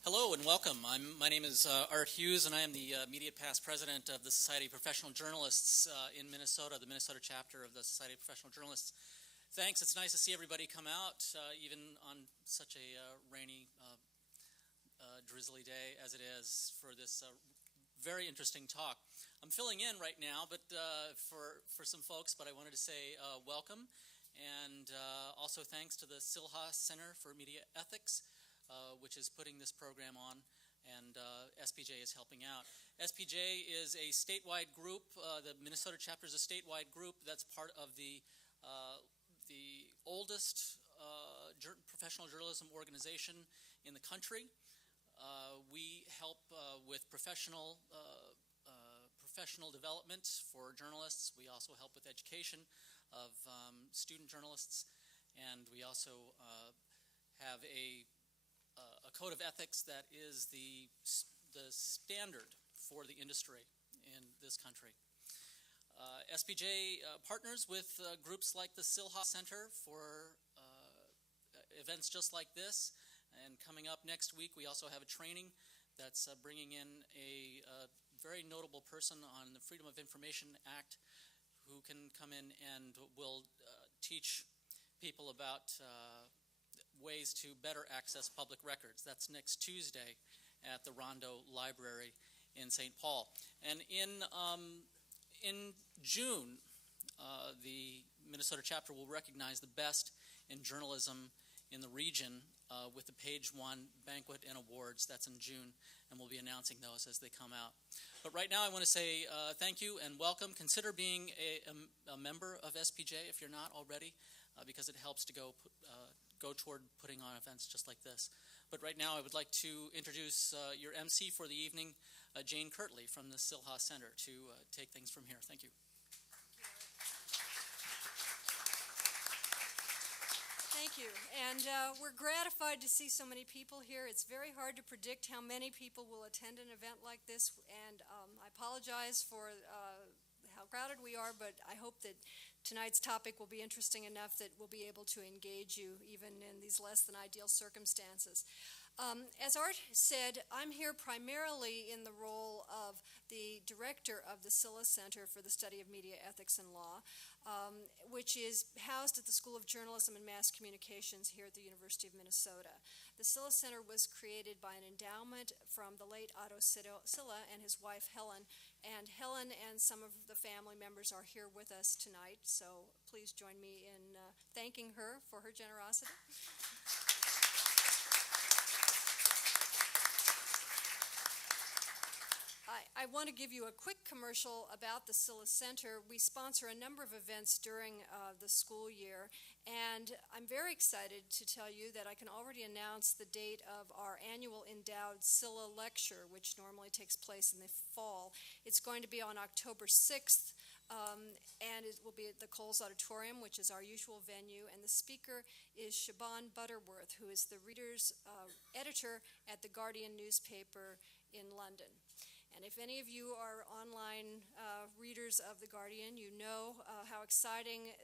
Hello and welcome. My name is Art Hughes, and I am the Media Past President of the Society of Professional Journalists in Minnesota, the Minnesota chapter of the Society of Professional Journalists. Thanks. It's nice to see everybody come out, even on such a rainy, drizzly day as it is, for this very interesting talk. I'm filling in right now, but for some folks, but I wanted to say welcome, and also thanks to the Silha Center for Media Ethics, which is putting this program on, and SPJ is helping out. SPJ is a statewide group. The Minnesota chapter is a statewide group that's part of the oldest professional journalism organization in the country. We help with professional development for journalists. We also help with education of student journalists, and we also have a code of ethics that is the standard for the industry in this country. SPJ partners with groups like the Silha Center for events just like this, and coming up next week we also have a training that's bringing in a very notable person on the Freedom of Information Act who can come in and will teach people about ways to better access public records. That's next Tuesday at the Rondo Library in St. Paul. And in June, the Minnesota chapter will recognize the best in journalism in the region with the Page One Banquet and Awards. That's in June, and we'll be announcing those as they come out. But right now I want to say thank you and welcome. Consider being a member of SPJ if you're not already, because it helps to go toward putting on events just like this. But right now I would like to introduce your MC for the evening, Jane Kirtley from the Silha Center, to take things from here. Thank you. Thank you. And we're gratified to see so many people here. It's very hard to predict how many people will attend an event like this, and I apologize for how crowded we are, but I hope that tonight's topic will be interesting enough that we'll be able to engage you even in these less than ideal circumstances. As Art said, I'm here primarily in the role of the director of the Silha Center for the Study of Media Ethics and Law, which is housed at the School of Journalism and Mass Communications here at the University of Minnesota. The Silha Center was created by an endowment from the late Otto Silha and his wife Helen, and Helen and some of the family members are here with us tonight, so please join me in thanking her for her generosity. I want to give you a quick commercial about the Silha Center. We sponsor a number of events during the school year, and I'm very excited to tell you that I can already announce the date of our annual endowed Silha lecture, which normally takes place in the fall. It's going to be on October 6th, and it will be at the Coles Auditorium, which is our usual venue, and the speaker is Siobhan Butterworth, who is the reader's editor at the Guardian newspaper in London. And if any of you are online readers of The Guardian, you know how exciting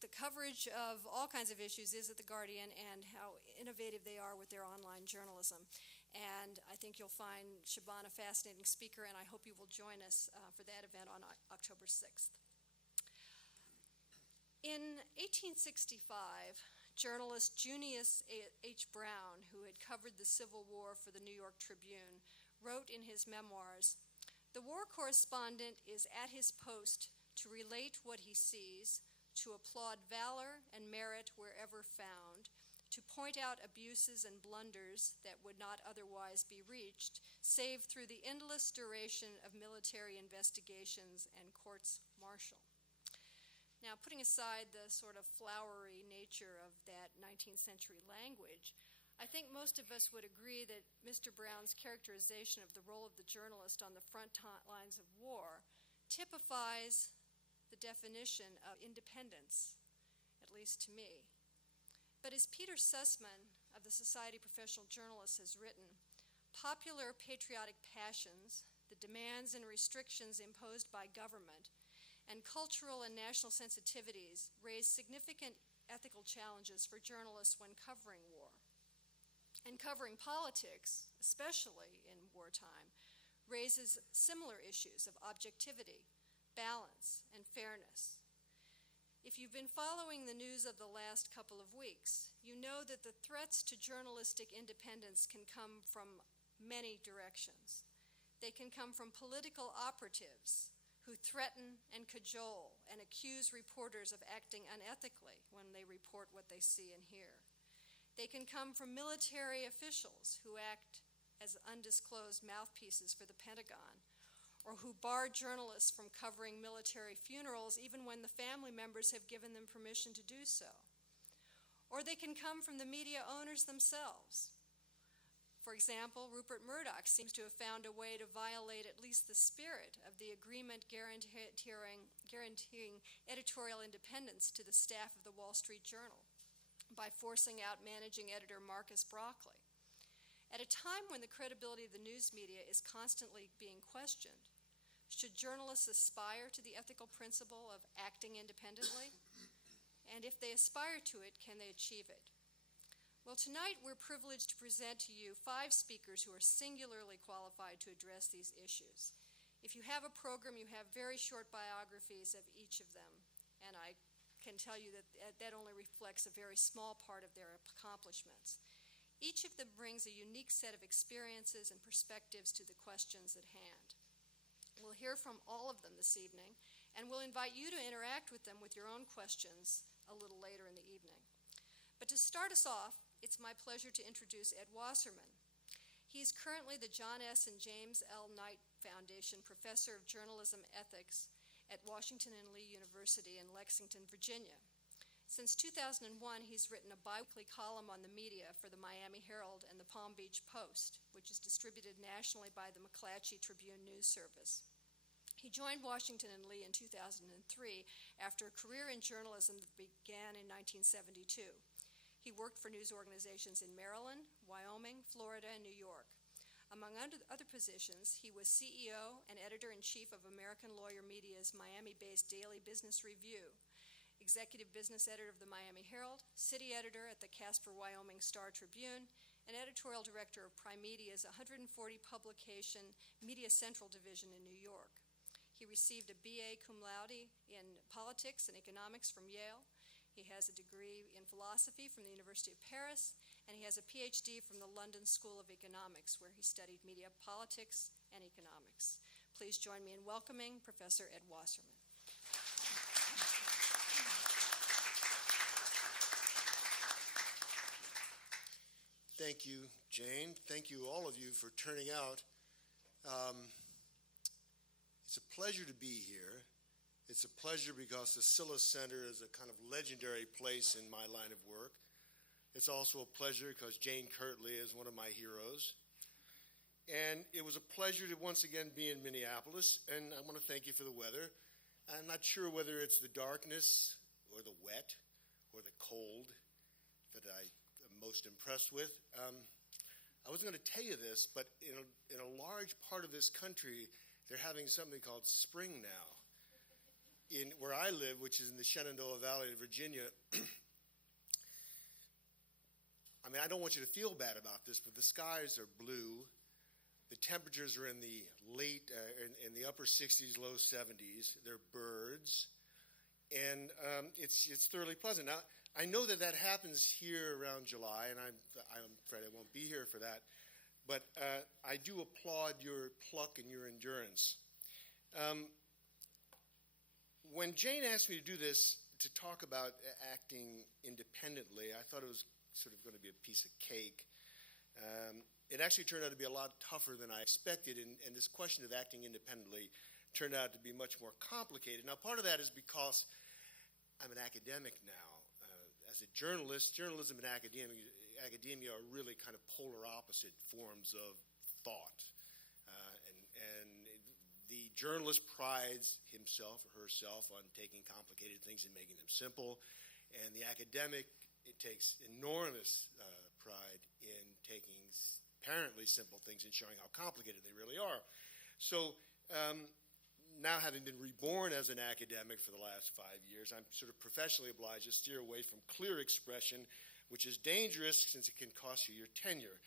the coverage of all kinds of issues is at The Guardian and how innovative they are with their online journalism. And I think you'll find Siobhan a fascinating speaker, and I hope you will join us for that event on October 6th. In 1865, journalist Junius H. Brown, who had covered the Civil War for the New York Tribune, wrote in his memoirs, "The war correspondent is at his post to relate what he sees, to applaud valor and merit wherever found, to point out abuses and blunders that would not otherwise be reached, save through the endless duration of military investigations and courts martial." Now, putting aside the sort of flowery nature of that 19th century language, I think most of us would agree that Mr. Brown's characterization of the role of the journalist on the front lines of war typifies the definition of independence, at least to me. But as Peter Sussman of the Society of Professional Journalists has written, popular patriotic passions, the demands and restrictions imposed by government, and cultural and national sensitivities raise significant ethical challenges for journalists when covering war. And covering politics, especially in wartime, raises similar issues of objectivity, balance, and fairness. If you've been following the news of the last couple of weeks, you know that the threats to journalistic independence can come from many directions. They can come from political operatives who threaten and cajole and accuse reporters of acting unethically when they report what they see and hear. They can come from military officials who act as undisclosed mouthpieces for the Pentagon, or who bar journalists from covering military funerals even when the family members have given them permission to do so. Or they can come from the media owners themselves. For example, Rupert Murdoch seems to have found a way to violate at least the spirit of the agreement guaranteeing editorial independence to the staff of the Wall Street Journal by forcing out managing editor Marcus Broccoli. At a time when the credibility of the news media is constantly being questioned, should journalists aspire to the ethical principle of acting independently? And if they aspire to it, can they achieve it? Well, tonight we're privileged to present to you 5 speakers who are singularly qualified to address these issues. If you have a program, you have very short biographies of each of them, and I can tell you that that only reflects a very small part of their accomplishments. Each of them brings a unique set of experiences and perspectives to the questions at hand. We'll hear from all of them this evening, and we'll invite you to interact with them with your own questions a little later in the evening. But to start us off, it's my pleasure to introduce Ed Wasserman. He's currently the John S. and James L. Knight Foundation Professor of Journalism Ethics at Washington and Lee University in Lexington, Virginia. Since 2001, he's written a biweekly column on the media for the Miami Herald and the Palm Beach Post, which is distributed nationally by the McClatchy Tribune News Service. He joined Washington and Lee in 2003 after a career in journalism that began in 1972. He worked for news organizations in Maryland, Wyoming, Florida, and New York. Among other positions, he was CEO and editor-in-chief of American Lawyer Media's Miami-based Daily Business Review, executive business editor of the Miami Herald, city editor at the Casper, Wyoming Star Tribune, and editorial director of Primedia's 140-publication Media Central division in New York. He received a BA cum laude in politics and economics from Yale. He has a degree in philosophy from the University of Paris, and he has a PhD from the London School of Economics, where he studied media politics and economics. Please join me in welcoming Professor Ed Wasserman. Thank you, Jane. Thank you, all of you, for turning out. It's a pleasure to be here. It's a pleasure because the Scylla Center is a kind of legendary place in my line of work. It's also a pleasure because Jane Kirtley is one of my heroes. And it was a pleasure to once again be in Minneapolis, and I want to thank you for the weather. I'm not sure whether it's the darkness or the wet or the cold that I am most impressed with. I wasn't going to tell you this, but in a large part of this country, they're having something called spring now. In where I live, which is in the Shenandoah Valley of Virginia, I mean, I don't want you to feel bad about this, but the skies are blue. The temperatures are in the in the upper 60s, low 70s. They're birds, and it's thoroughly pleasant. Now, I know that happens here around July, and I'm afraid I won't be here for that. But I do applaud your pluck and your endurance. When Jane asked me to do this, to talk about acting independently, I thought it was sort of going to be a piece of cake. It actually turned out to be a lot tougher than I expected, and this question of acting independently turned out to be much more complicated. Now, part of that is because I'm an academic now. As a journalist, journalism and academia are really kind of polar opposite forms of thought. The journalist prides himself or herself on taking complicated things and making them simple, and the academic, it takes enormous pride in taking apparently simple things and showing how complicated they really are. So now, having been reborn as an academic for the last 5 years, I'm sort of professionally obliged to steer away from clear expression which is dangerous since it can cost you your tenure.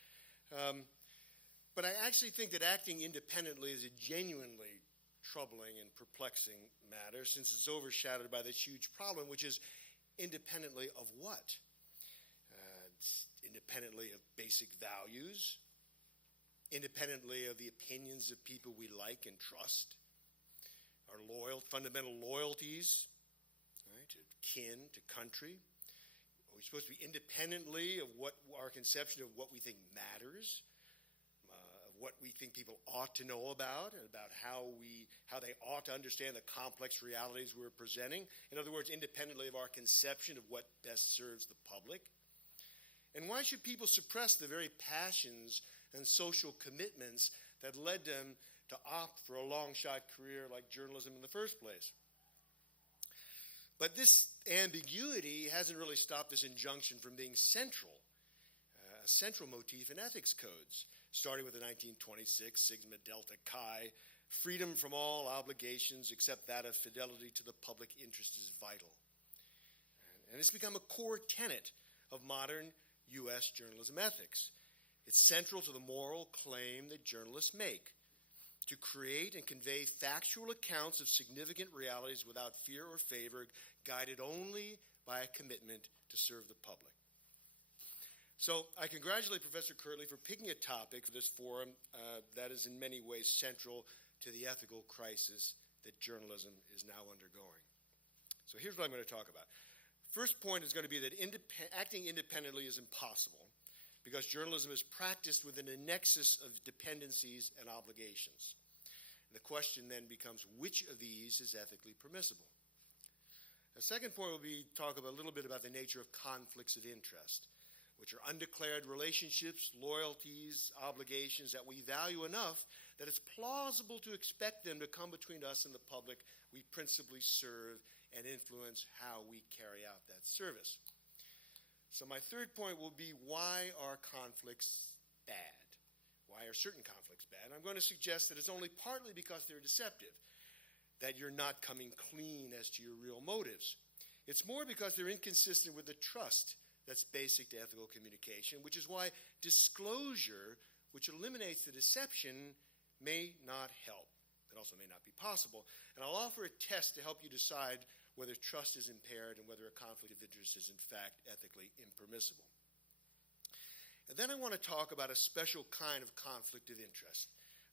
But I actually think that acting independently is a genuinely troubling and perplexing matter, since it's overshadowed by this huge problem, which is independently of what? Independently of basic values, independently of the opinions of people we like and trust, our fundamental loyalties, right, to kin, to country. Are we supposed to be independently of what our conception of what we think matters, what we think people ought to know about, and about how they ought to understand the complex realities we're presenting? In other words, independently of our conception of what best serves the public. And why should people suppress the very passions and social commitments that led them to opt for a long-shot career like journalism in the first place? But this ambiguity hasn't really stopped this injunction from being central, a central motif in ethics codes, starting with the 1926 Sigma Delta Chi, freedom from all obligations except that of fidelity to the public interest is vital. And it's become a core tenet of modern U.S. journalism ethics. It's central to the moral claim that journalists make, to create and convey factual accounts of significant realities without fear or favor, guided only by a commitment to serve the public. So I congratulate Professor Kirtley for picking a topic for this forum that is in many ways central to the ethical crisis that journalism is now undergoing. So here's what I'm going to talk about. First point is going to be that acting independently is impossible because journalism is practiced within a nexus of dependencies and obligations. And the question then becomes, which of these is ethically permissible? The second point will be talk a little bit about the nature of conflicts of interest, which are undeclared relationships, loyalties, obligations that we value enough that it's plausible to expect them to come between us and the public we principally serve and influence how we carry out that service. So my third point will be, why are conflicts bad? Why are certain conflicts bad? I'm going to suggest that it's only partly because they're deceptive, that you're not coming clean as to your real motives. It's more because they're inconsistent with the trust that's basic to ethical communication, which is why disclosure, which eliminates the deception, may not help. It also may not be possible. And I'll offer a test to help you decide whether trust is impaired and whether a conflict of interest is in fact ethically impermissible. And then I want to talk about a special kind of conflict of interest,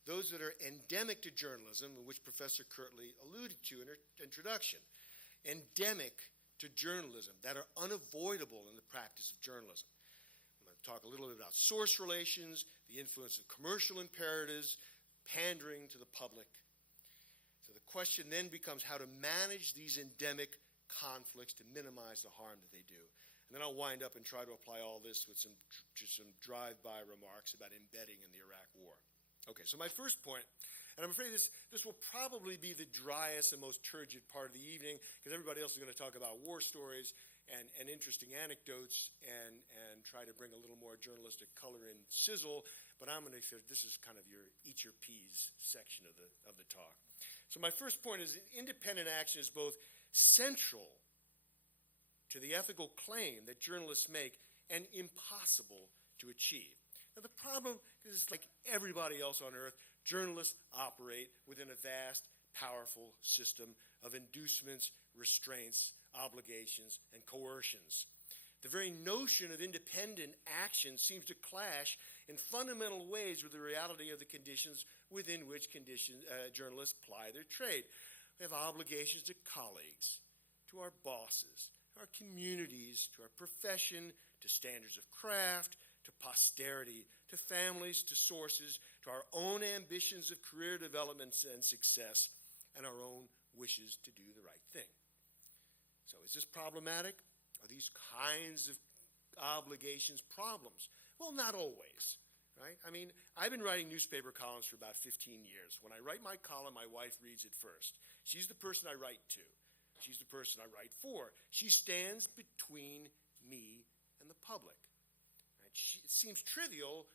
those that are endemic to journalism, which Professor Kirtley alluded to in her introduction. Endemic to journalism, that are unavoidable in the practice of journalism. I'm going to talk a little bit about source relations, the influence of commercial imperatives, pandering to the public. So the question then becomes how to manage these endemic conflicts to minimize the harm that they do. And then I'll wind up and try to apply all this with some drive-by remarks about embedding in the Iraq War. Okay, so my first point, and I'm afraid this will probably be the driest and most turgid part of the evening, because everybody else is going to talk about war stories and interesting anecdotes and try to bring a little more journalistic color and sizzle, but I'm going to say this is kind of your eat your peas section of the talk. So my first point is that independent action is both central to the ethical claim that journalists make and impossible to achieve. Now the problem is, like everybody else on earth, journalists operate within a vast, powerful system of inducements, restraints, obligations, and coercions. The very notion of independent action seems to clash in fundamental ways with the reality of the conditions within which journalists ply their trade. We have obligations to colleagues, to our bosses, to our communities, to our profession, to standards of craft, to posterity, to families, to sources, to our own ambitions of career development and success, and our own wishes to do the right thing. So is this problematic? Are these kinds of obligations problems? Well, not always, right? I mean, I've been writing newspaper columns for about 15 years. When I write my column, my wife reads it first. She's the person I write to. She's the person I write for. She stands between me and the public. It seems trivial,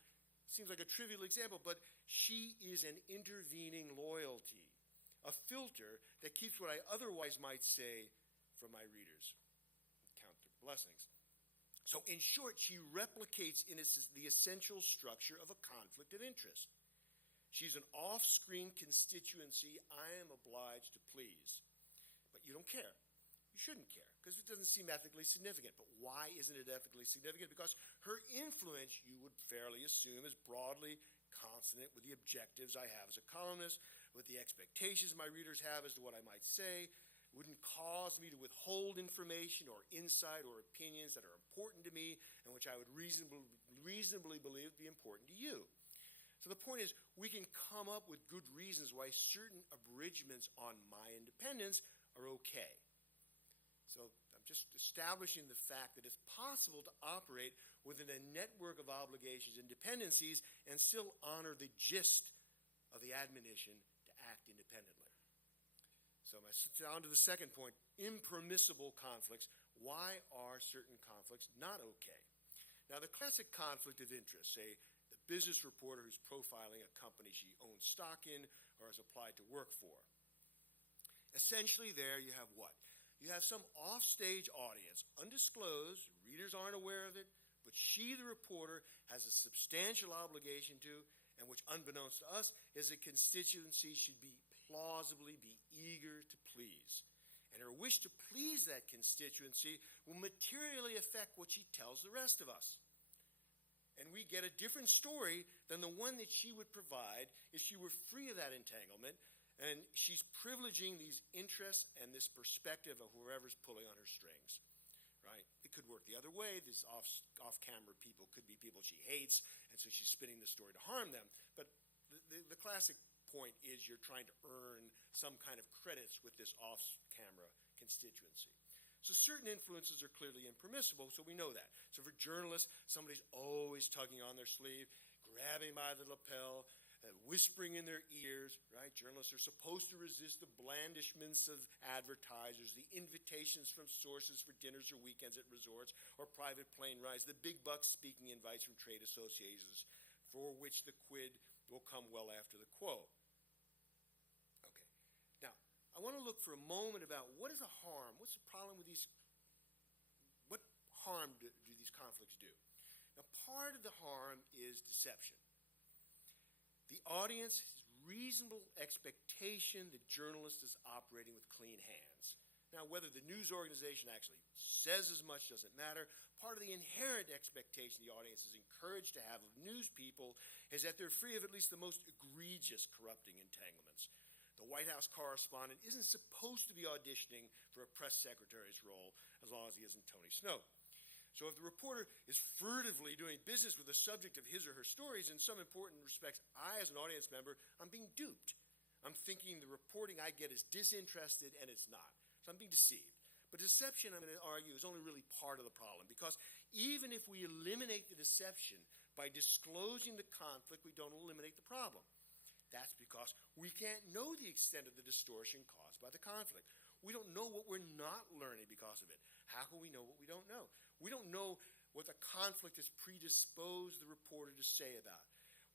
seems like a trivial example, but she is an intervening loyalty, a filter that keeps what I otherwise might say from my readers. Count their blessings. So in short, she replicates the essential structure of a conflict of interest. She's an off-screen constituency I am obliged to please. But you don't care. You shouldn't care, because it doesn't seem ethically significant. But why isn't it ethically significant? Because her influence, you would fairly assume, is broadly consonant with the objectives I have as a columnist, with the expectations my readers have as to what I might say. It wouldn't cause me to withhold information or insight or opinions that are important to me and which I would reasonably believe would be important to you. So the point is, we can come up with good reasons why certain abridgments on my independence are okay. So I'm just establishing the fact that it's possible to operate within a network of obligations and dependencies and still honor the gist of the admonition to act independently. So I'm on to the second point, impermissible conflicts. Why are certain conflicts not okay? Now, the classic conflict of interest, say the business reporter who's profiling a company she owns stock in or has applied to work for. Essentially there you have what? You have some offstage audience, undisclosed, readers aren't aware of it, but she, the reporter, has a substantial obligation to, and which, unbeknownst to us, is a constituency should be plausibly be eager to please. And her wish to please that constituency will materially affect what she tells the rest of us. And we get a different story than the one that she would provide if she were free of that entanglement, and she's privileging these interests and this perspective of whoever's pulling on her strings. Right? It could work the other way. These off-camera people could be people she hates, and so she's spinning the story to harm them. But the classic point is you're trying to earn some kind of credits with this off-camera constituency. So certain influences are clearly impermissible, so we know that. So for journalists, somebody's always tugging on their sleeve, grabbing by the lapel, whispering in their ears, right? Journalists are supposed to resist the blandishments of advertisers, the invitations from sources for dinners or weekends at resorts or private plane rides, the big bucks speaking invites from trade associations, for which the quid will come well after the quo. Okay. Now, I want to look for a moment about what is the harm, what's the problem with these, what harm do these conflicts do? Now, part of the harm is deception. The audience has reasonable expectation the journalist is operating with clean hands. Now, whether the news organization actually says as much doesn't matter. Part of the inherent expectation the audience is encouraged to have of news people is that they're free of at least the most egregious corrupting entanglements. The White House correspondent isn't supposed to be auditioning for a press secretary's role as long as he isn't Tony Snow. So if the reporter is furtively doing business with the subject of his or her stories, in some important respects, I, as an audience member, I'm being duped. I'm thinking the reporting I get is disinterested, and it's not. So I'm being deceived. But deception, I'm going to argue, is only really part of the problem, because even if we eliminate the deception by disclosing the conflict, we don't eliminate the problem. That's because we can't know the extent of the distortion caused by the conflict. We don't know what we're not learning because of it. How can we know what we don't know? We don't know what the conflict has predisposed the reporter to say about,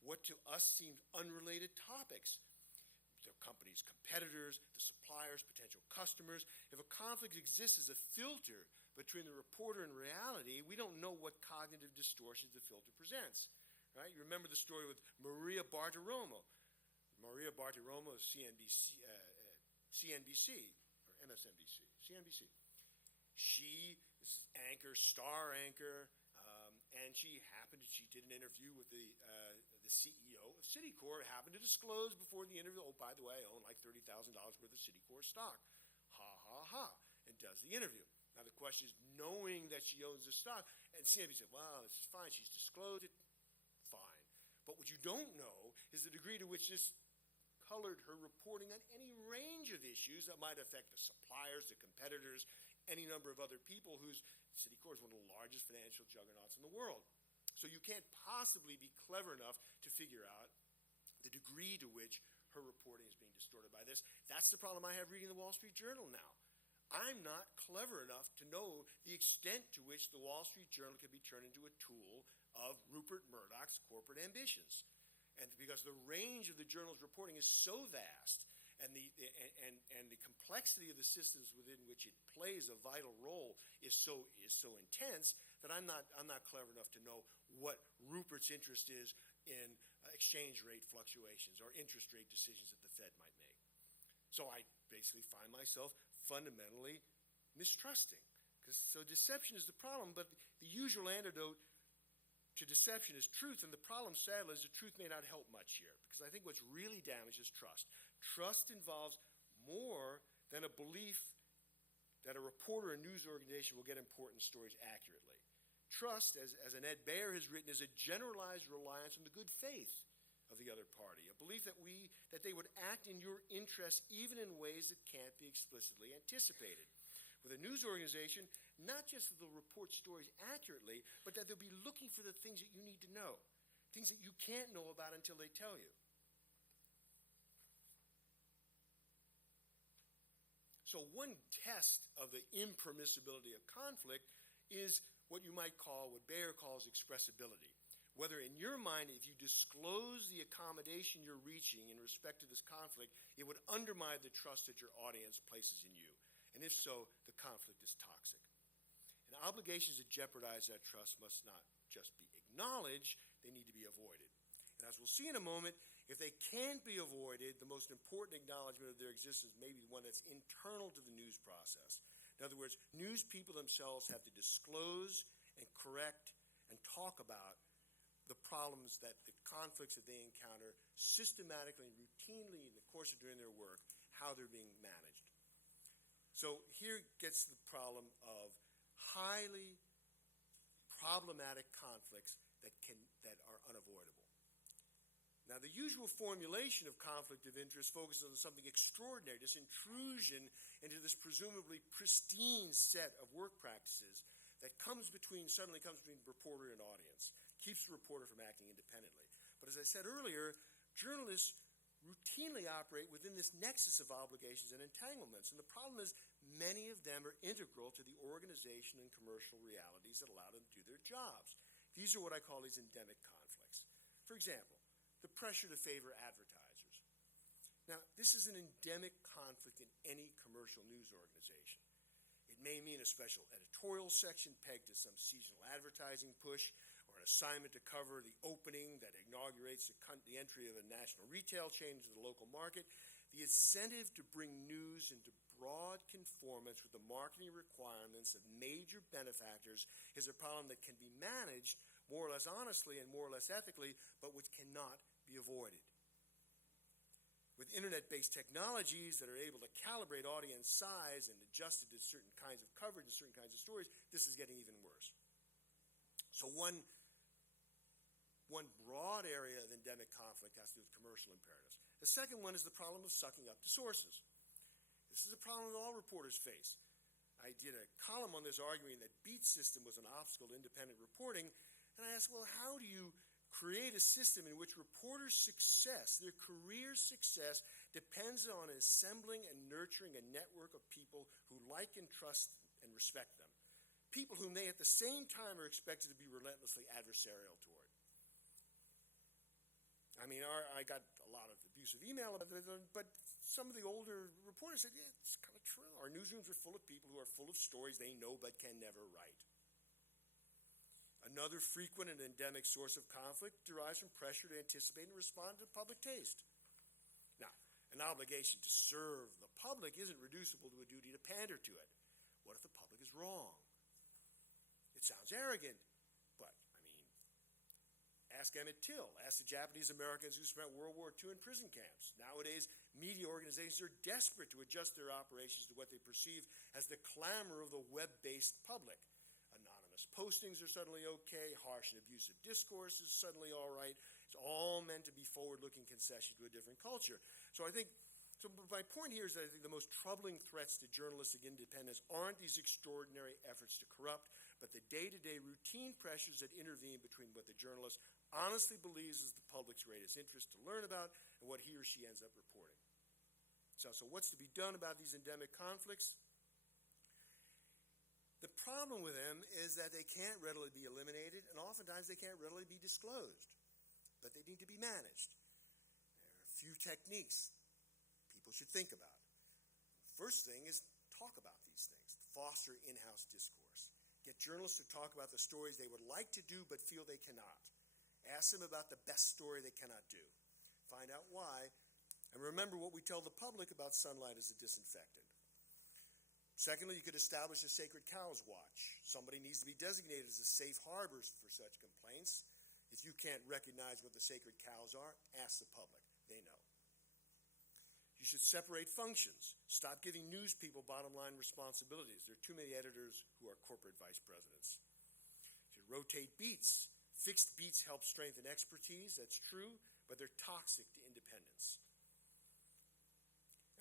what to us seemed unrelated topics. The company's competitors, the suppliers, potential customers. If a conflict exists as a filter between the reporter and reality, we don't know what cognitive distortions the filter presents. Right? You remember the story with Maria Bartiromo. Maria Bartiromo is CNBC, or MSNBC, CNBC. She is star anchor, and she did an interview with the CEO of Citicorp, happened to disclose before the interview, oh, by the way, I own like $30,000 worth of Citicorp stock. Ha, ha, ha, and does the interview. Now the question is, knowing that she owns the stock, and CNBC said, well, this is fine, she's disclosed it, fine. But what you don't know is the degree to which this colored her reporting on any range of issues that might affect the suppliers, the competitors, any number of other people whose Citicorp is one of the largest financial juggernauts in the world. So you can't possibly be clever enough to figure out the degree to which her reporting is being distorted by this. That's the problem I have reading the Wall Street Journal now. I'm not clever enough to know the extent to which the Wall Street Journal can be turned into a tool of Rupert Murdoch's corporate ambitions. And because the range of the journal's reporting is so vast, and the complexity of the systems within which it plays a vital role is so intense, that I'm not clever enough to know what Rupert's interest is in exchange rate fluctuations or interest rate decisions that the Fed might make. So I basically find myself fundamentally mistrusting. So deception is the problem, but the usual antidote to deception is truth, and the problem, sadly, is the truth may not help much here, because I think what's really damaged is trust. Trust involves more than a belief that a reporter or news organization will get important stories accurately. Trust, as Annette Bayer has written, is a generalized reliance on the good faith of the other party, a belief that they would act in your interest even in ways that can't be explicitly anticipated. With a news organization, not just that they'll report stories accurately, but that they'll be looking for the things that you need to know, things that you can't know about until they tell you. So one test of the impermissibility of conflict is what you might call, what Bayer calls expressibility. Whether in your mind, if you disclose the accommodation you're reaching in respect to this conflict, it would undermine the trust that your audience places in you. And if so, the conflict is toxic. And obligations that jeopardize that trust must not just be acknowledged, they need to be avoided. And as we'll see in a moment, if they can't be avoided, the most important acknowledgement of their existence may be one that's internal to the news process. In other words, news people themselves have to disclose and correct and talk about the problems, that the conflicts that they encounter systematically and routinely in the course of doing their work, how they're being managed. So here gets the problem of highly problematic conflicts that are unavoidable. Now, the usual formulation of conflict of interest focuses on something extraordinary, this intrusion into this presumably pristine set of work practices that suddenly comes between reporter and audience, keeps the reporter from acting independently. But as I said earlier, journalists routinely operate within this nexus of obligations and entanglements. And the problem is many of them are integral to the organization and commercial realities that allow them to do their jobs. These are what I call these endemic conflicts. For example, the pressure to favor advertisers. Now, this is an endemic conflict in any commercial news organization. It may mean a special editorial section pegged to some seasonal advertising push, or an assignment to cover the opening that inaugurates the entry of a national retail chain into the local market. The incentive to bring news into broad conformance with the marketing requirements of major benefactors is a problem that can be managed more or less honestly and more or less ethically, but which cannot be avoided. With internet-based technologies that are able to calibrate audience size and adjust it to certain kinds of coverage and certain kinds of stories, this is getting even worse. So one broad area of endemic conflict has to do with commercial imperatives. The second one is the problem of sucking up to sources. This is a problem that all reporters face. I did a column on this arguing that beat system was an obstacle to independent reporting, and I asked, well, how do you create a system in which reporters' success, their career success, depends on assembling and nurturing a network of people who like and trust and respect them, people whom they at the same time are expected to be relentlessly adversarial toward? I mean, I got a lot of abusive email about it, but some of the older reporters said, yeah, it's kind of true. Our newsrooms are full of people who are full of stories they know but can never write. Another frequent and endemic source of conflict derives from pressure to anticipate and respond to public taste. Now, an obligation to serve the public isn't reducible to a duty to pander to it. What if the public is wrong? It sounds arrogant, but, ask Emmett Till, ask the Japanese Americans who spent World War II in prison camps. Nowadays, media organizations are desperate to adjust their operations to what they perceive as the clamor of the web-based public. Anonymous postings are suddenly okay, harsh and abusive discourse is suddenly all right. It's all meant to be forward-looking concession to a different culture. So my point here is that I think the most troubling threats to journalistic independence aren't these extraordinary efforts to corrupt, but the day-to-day routine pressures that intervene between what the journalist honestly believes is the public's greatest interest to learn about and what he or she ends up reporting. So what's to be done about these endemic conflicts? The problem with them is that they can't readily be eliminated, and oftentimes they can't readily be disclosed, but they need to be managed. There are a few techniques people should think about. First thing is talk about these things, foster in-house discourse. Get journalists to talk about the stories they would like to do but feel they cannot. Ask them about the best story they cannot do. Find out why, and remember what we tell the public about sunlight as a disinfectant. Secondly, you could establish a Sacred Cows Watch. Somebody needs to be designated as a safe harbor for such complaints. If you can't recognize what the sacred cows are, ask the public. They know. You should separate functions. Stop giving news people bottom line responsibilities. There are too many editors who are corporate vice presidents. You should rotate beats. Fixed beats help strengthen expertise, that's true, but they're toxic to independence.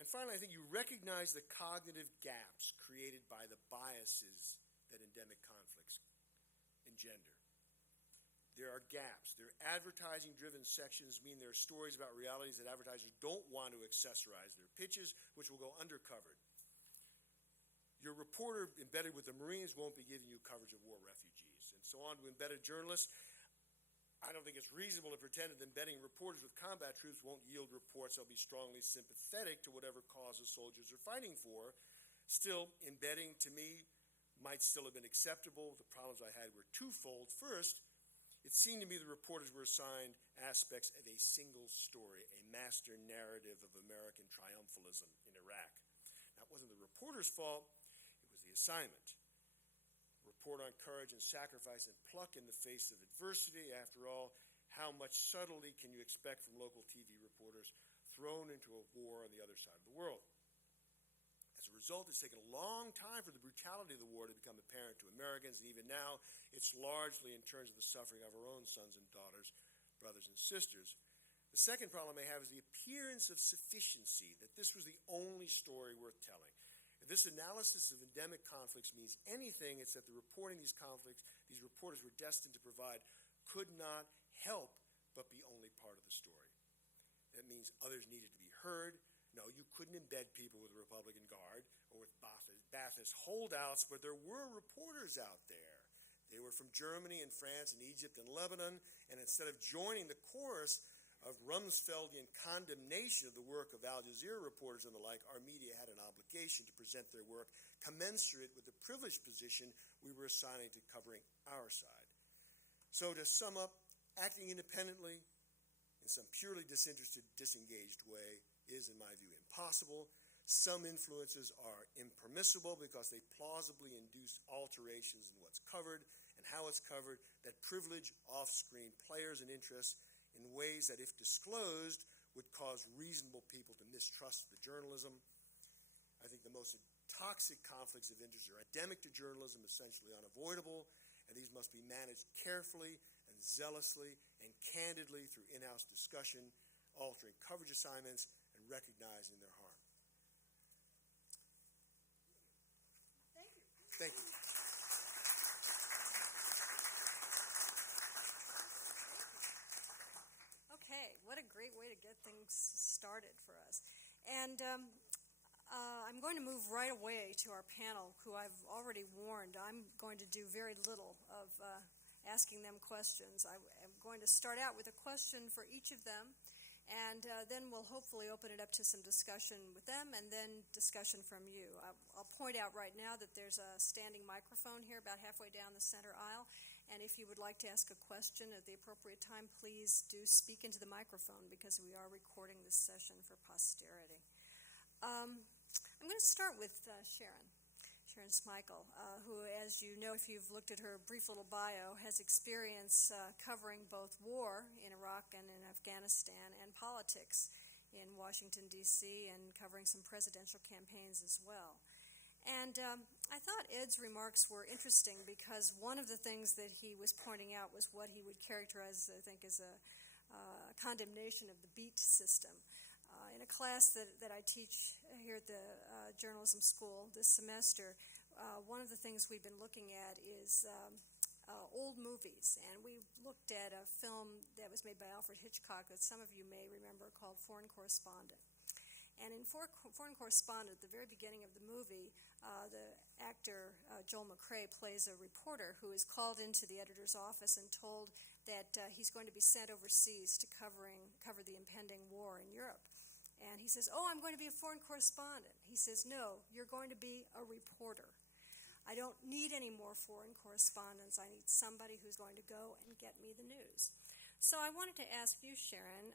And finally, I think you recognize the cognitive gaps created by the biases that endemic conflicts engender. There are gaps. Their advertising-driven sections mean there are stories about realities that advertisers don't want to accessorize their pitches, which will go undercovered. Your reporter embedded with the Marines won't be giving you coverage of war refugees. And so on to embedded journalists. I don't think it's reasonable to pretend that embedding reporters with combat troops won't yield reports that'll be strongly sympathetic to whatever causes soldiers are fighting for. Still, embedding to me might still have been acceptable. The problems I had were twofold. First, it seemed to me the reporters were assigned aspects of a single story, a master narrative of American triumphalism in Iraq. Now, it wasn't the reporter's fault, it was the assignment. Report on courage and sacrifice and pluck in the face of adversity. After all, how much subtlety can you expect from local TV reporters thrown into a war on the other side of the world? As a result, it's taken a long time for the brutality of the war to become apparent to Americans, and even now, it's largely in terms of the suffering of our own sons and daughters, brothers and sisters. The second problem I have is the appearance of sufficiency, that this was the only story worth telling. If this analysis of endemic conflicts means anything, it's that the reporting these conflicts, these reporters were destined to provide, could not help but be only part of the story. That means others needed to be heard. No, you couldn't embed people with the Republican Guard or with Ba'athist holdouts, but there were reporters out there. They were from Germany and France and Egypt and Lebanon, and instead of joining the chorus of Rumsfeldian condemnation of the work of Al Jazeera reporters and the like, our media had an obligation to present their work commensurate with the privileged position we were assigning to covering our side. So to sum up, acting independently in some purely disinterested, disengaged way is, in my view, impossible. Some influences are impermissible because they plausibly induce alterations in what's covered and how it's covered that privilege off-screen players and interests in ways that, if disclosed, would cause reasonable people to mistrust the journalism. I think the most toxic conflicts of interest are endemic to journalism, essentially unavoidable, and these must be managed carefully and zealously and candidly through in-house discussion, altering coverage assignments, and recognizing their harm. Thank you. Okay, what a great way to get things started for us. And I'm going to move right away to our panel, who I've already warned I'm going to do very little of asking them questions. I am going to start out with a question for each of them, and then we'll hopefully open it up to some discussion with them and then discussion from you. I'll point out right now that there's a standing microphone here about halfway down the center aisle, and if you would like to ask a question at the appropriate time, please do speak into the microphone because we are recording this session for posterity. I'm going to start with Sharon Smikle, who, as you know, if you've looked at her brief little bio, has experience covering both war in Iraq and in Afghanistan and politics in Washington, D.C., and covering some presidential campaigns as well. And I thought Ed's remarks were interesting because one of the things that he was pointing out was what he would characterize, I think, as a condemnation of the beat system. In a class that I teach here at the journalism school this semester, one of the things we've been looking at is old movies. And we looked at a film that was made by Alfred Hitchcock that some of you may remember called Foreign Correspondent. And in Foreign Correspondent, at the very beginning of the movie, the actor Joel McCrea plays a reporter who is called into the editor's office and told that he's going to be sent overseas to cover the impending war in Europe. And he says, "Oh, I'm going to be a foreign correspondent." He says, "No, you're going to be a reporter." I don't need any more foreign correspondents. I need somebody who's going to go and get me the news. So I wanted to ask you, Sharon,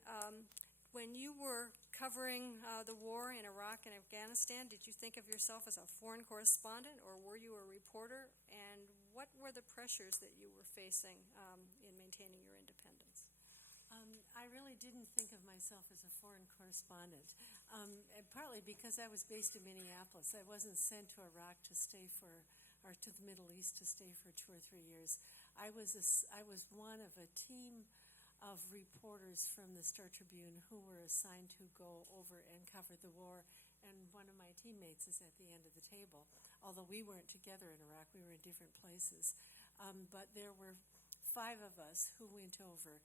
when you were covering the war in Iraq and Afghanistan, did you think of yourself as a foreign correspondent, or were you a reporter? And what were the pressures that you were facing in maintaining your independence? I really didn't think of myself as a foreign correspondent, partly because I was based in Minneapolis. I wasn't sent to Iraq to stay or to the Middle East to stay for 2 or 3 years. I was one of a team of reporters from the Star Tribune who were assigned to go over and cover the war, and one of my teammates is at the end of the table. Although we weren't together in Iraq, we were in different places. But there were 5 of us who went over,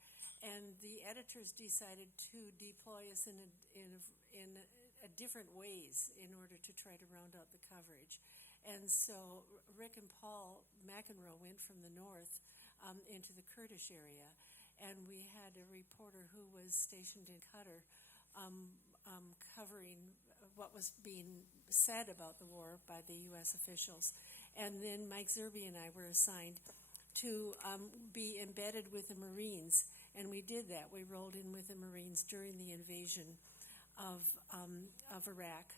and the editors decided to deploy us in different ways in order to try to round out the coverage. And so Rick and Paul McEnroe went from the north into the Kurdish area, and we had a reporter who was stationed in Qatar covering what was being said about the war by the U.S. officials. And then Mike Zerbe and I were assigned to be embedded with the Marines, and we did that. We rolled in with the Marines during the invasion of Iraq.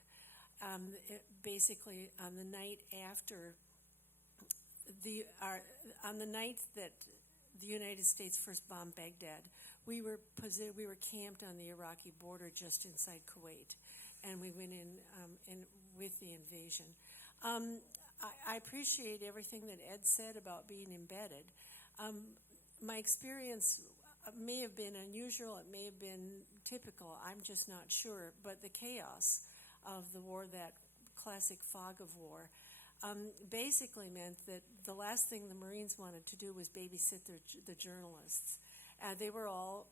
Basically, on the night after on the night that the United States first bombed Baghdad, we were camped on the Iraqi border just inside Kuwait, and we went in with the invasion. I appreciate everything that Ed said about being embedded. My experience may have been unusual, it may have been typical, I'm just not sure, but the chaos of the war, that classic fog of war, basically meant that the last thing the Marines wanted to do was babysit the journalists. They were all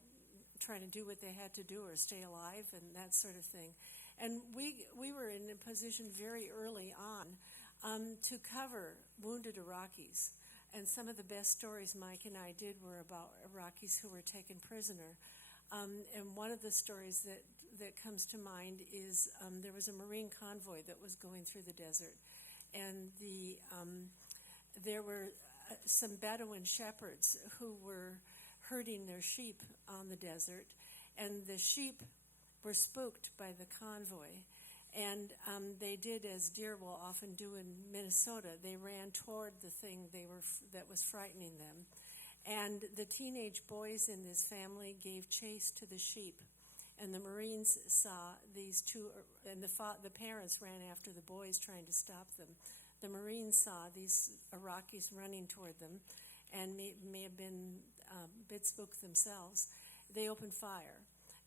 trying to do what they had to do or stay alive and that sort of thing. And we were in a position very early on to cover wounded Iraqis. And some of the best stories Mike and I did were about Iraqis who were taken prisoner. And one of the stories that comes to mind is there was a Marine convoy that was going through the desert. And there were some Bedouin shepherds who were herding their sheep on the desert. And the sheep were spooked by the convoy. And they did as deer will often do in Minnesota. They ran toward the thing that was frightening them. And the teenage boys in this family gave chase to the sheep. And the Marines saw these two, and the parents ran after the boys trying to stop them. The Marines saw these Iraqis running toward them and may have been a bit spooked themselves. They opened fire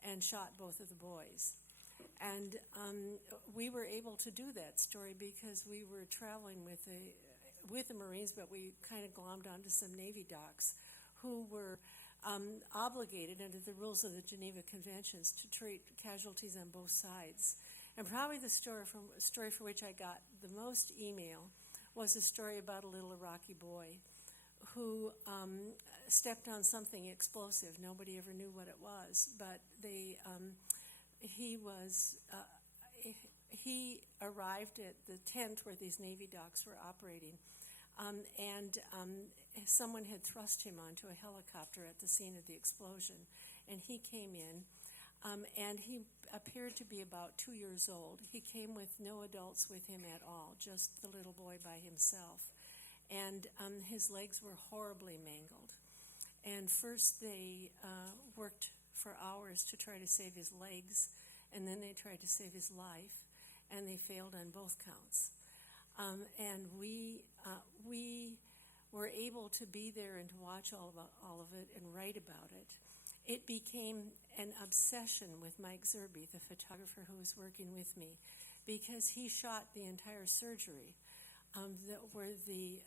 and shot both of the boys. And we were able to do that story because we were traveling with the Marines, but we kind of glommed onto some Navy docs who were obligated under the rules of the Geneva Conventions to treat casualties on both sides. And probably the story for which I got the most email was a story about a little Iraqi boy who stepped on something explosive. Nobody ever knew what it was, but he arrived at the tent where these Navy docs were operating, and someone had thrust him onto a helicopter at the scene of the explosion, and he came in, and he appeared to be about 2 years old. He came with no adults with him at all, just the little boy by himself, and his legs were horribly mangled. And first they worked for hours to try to save his legs, and then they tried to save his life, and they failed on both counts. And we were able to be there and to watch all of it and write about it. It became an obsession with Mike Zerbe, the photographer who was working with me, because he shot the entire surgery. The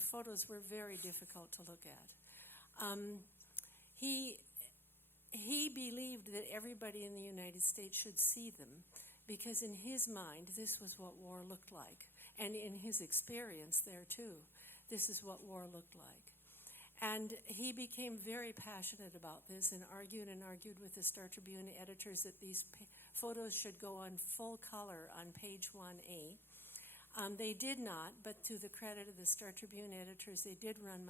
photos were very difficult to look at. He believed that everybody in the United States should see them, because in his mind, this was what war looked like. And in his experience there, too, this is what war looked like. And he became very passionate about this and argued with the Star Tribune editors that these photos should go on full color on page 1A. They did not, but to the credit of the Star Tribune editors, they did run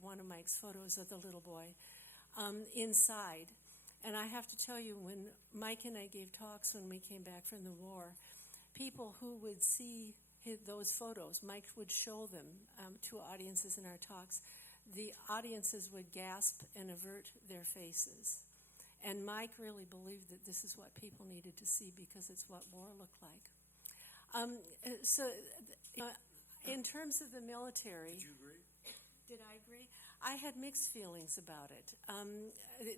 one of Mike's photos of the little boy inside. And I have to tell you, when Mike and I gave talks when we came back from the war, people who would see those photos, Mike would show them to audiences in our talks. The audiences would gasp and avert their faces. And Mike really believed that this is what people needed to see because it's what war looked like. In terms of the military... Did you agree? Did I agree? I had mixed feelings about it.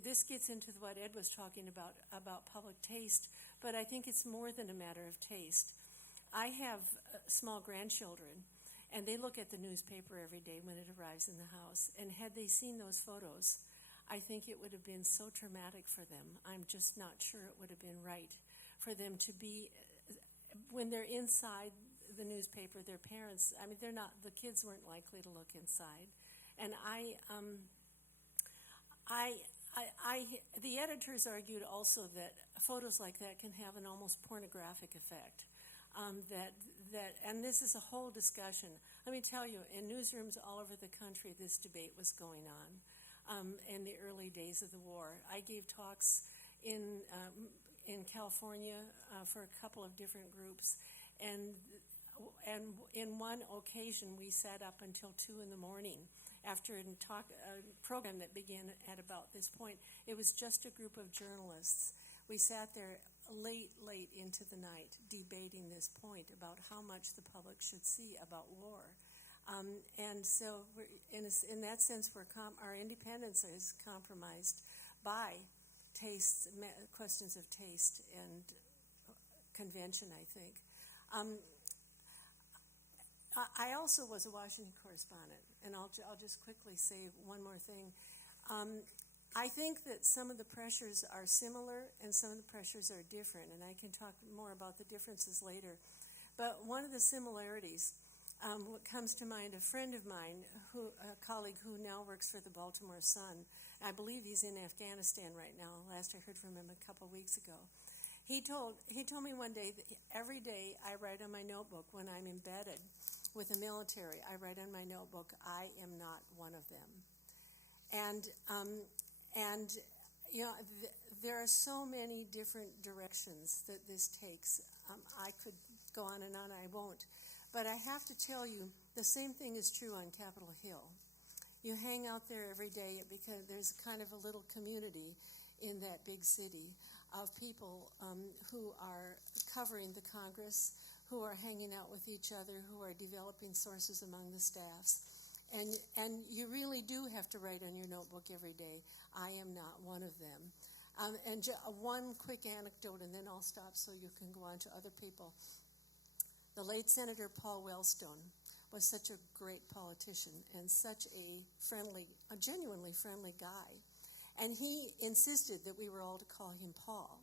This gets into what Ed was talking about public taste, but I think it's more than a matter of taste. I have small grandchildren, and they look at the newspaper every day when it arrives in the house, and had they seen those photos, I think it would have been so traumatic for them. I'm just not sure it would have been right for them to be, when they're inside the newspaper, their parents, I mean, the kids weren't likely to look inside. And the editors argued also that photos like that can have an almost pornographic effect. And this is a whole discussion. Let me tell you, in newsrooms all over the country, this debate was going on in the early days of the war. I gave talks in California for a couple of different groups, and in one occasion we sat up until 2 in the morning after a program that began at about this point. It was just a group of journalists. We sat there late into the night debating this point about how much the public should see about war. And so in that sense, our independence is compromised by tastes, questions of taste and convention, I think. I also was a Washington correspondent, and I'll just quickly say one more thing. I think that some of the pressures are similar and some of the pressures are different, and I can talk more about the differences later. But one of the similarities, what comes to mind, a friend of mine, a colleague who now works for the Baltimore Sun, I believe he's in Afghanistan right now. Last I heard from him a couple weeks ago. He told me one day that every day I write on my notebook when I'm embedded with the military, I write on my notebook, I am not one of them. And you know, there are so many different directions that this takes. I could go on and on, I won't. But I have to tell you, the same thing is true on Capitol Hill. You hang out there every day because there's kind of a little community in that big city of people who are covering the Congress, who are hanging out with each other, who are developing sources among the staffs. And you really do have to write on your notebook every day, I am not one of them. And one quick anecdote, and then I'll stop so you can go on to other people. The late Senator Paul Wellstone was such a great politician and such a genuinely friendly guy. And he insisted that we were all to call him Paul.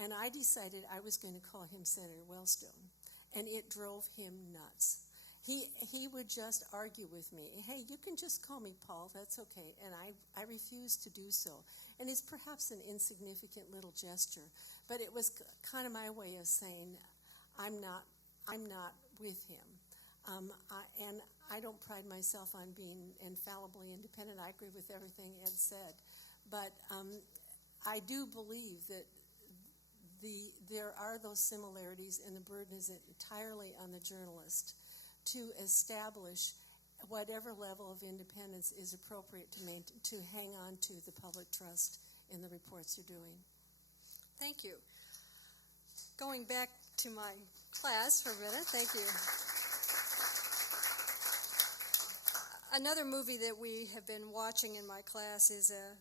And I decided I was going to call him Senator Wellstone. And it drove him nuts. He would just argue with me, hey, you can just call me Paul, that's okay. And I refused to do so. And it's perhaps an insignificant little gesture, but it was kind of my way of saying, I'm not with him. And I don't pride myself on being infallibly independent. I agree with everything Ed said. But I do believe that there are those similarities, and the burden is entirely on the journalist to establish whatever level of independence is appropriate to hang on to the public trust in the reports you're doing. Thank you. Going back to my class for a minute, thank you. Another movie that we have been watching in my class is a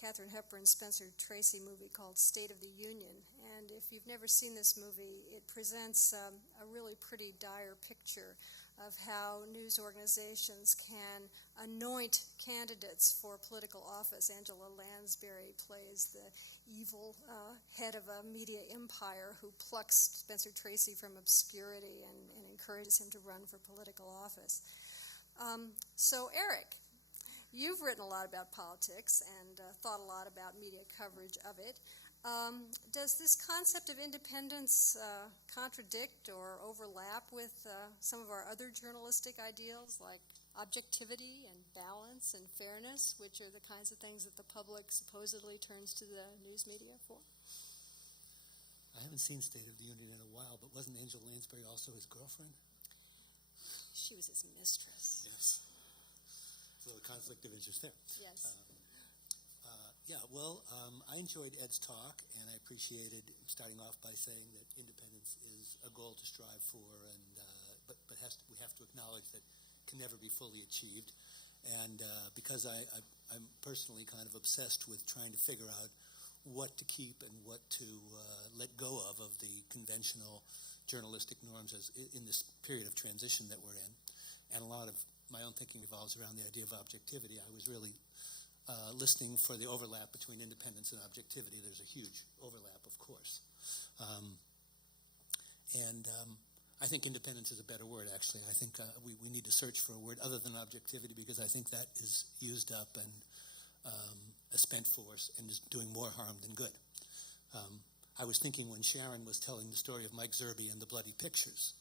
Katharine Hepburn, Spencer Tracy movie called State of the Union. And if you've never seen this movie, it presents a really pretty dire picture of how news organizations can anoint candidates for political office. Angela Lansbury plays the evil head of a media empire who plucks Spencer Tracy from obscurity and encourages him to run for political office. So Eric, you've written a lot about politics and thought a lot about media coverage of it. Does this concept of independence contradict or overlap with some of our other journalistic ideals like objectivity and balance and fairness, which are the kinds of things that the public supposedly turns to the news media for? I haven't seen State of the Union in a while, but wasn't Angela Lansbury also his girlfriend? She was his mistress. Yes. A little conflict of interest there. Yes. I enjoyed Ed's talk, and I appreciated starting off by saying that independence is a goal to strive for, and but we have to acknowledge that can never be fully achieved. And because I'm personally kind of obsessed with trying to figure out what to keep and what to let go of the conventional journalistic norms in this period of transition that we're in. And a lot of my own thinking revolves around the idea of objectivity. I was really listening for the overlap between independence and objectivity. There's a huge overlap, of course. I think independence is a better word, actually. I think we need to search for a word other than objectivity, because I think that is used up and a spent force and is doing more harm than good. I was thinking when Sharon was telling the story of Mike Zerbe and the bloody pictures,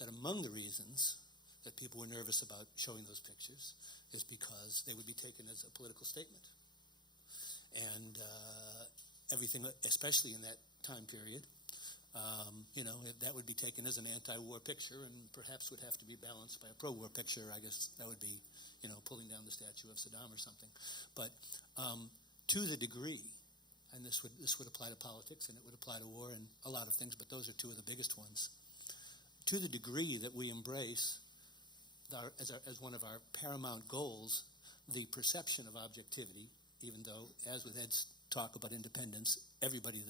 that among the reasons that people were nervous about showing those pictures is because they would be taken as a political statement. And everything, especially in that time period, that would be taken as an anti-war picture and perhaps would have to be balanced by a pro-war picture. I guess that would be, pulling down the statue of Saddam or something. But to the degree, and this would apply to politics and it would apply to war and a lot of things, but those are two of the biggest ones. To the degree that we embrace as one of our paramount goals the perception of objectivity, even though, as with Ed's talk about independence, everybody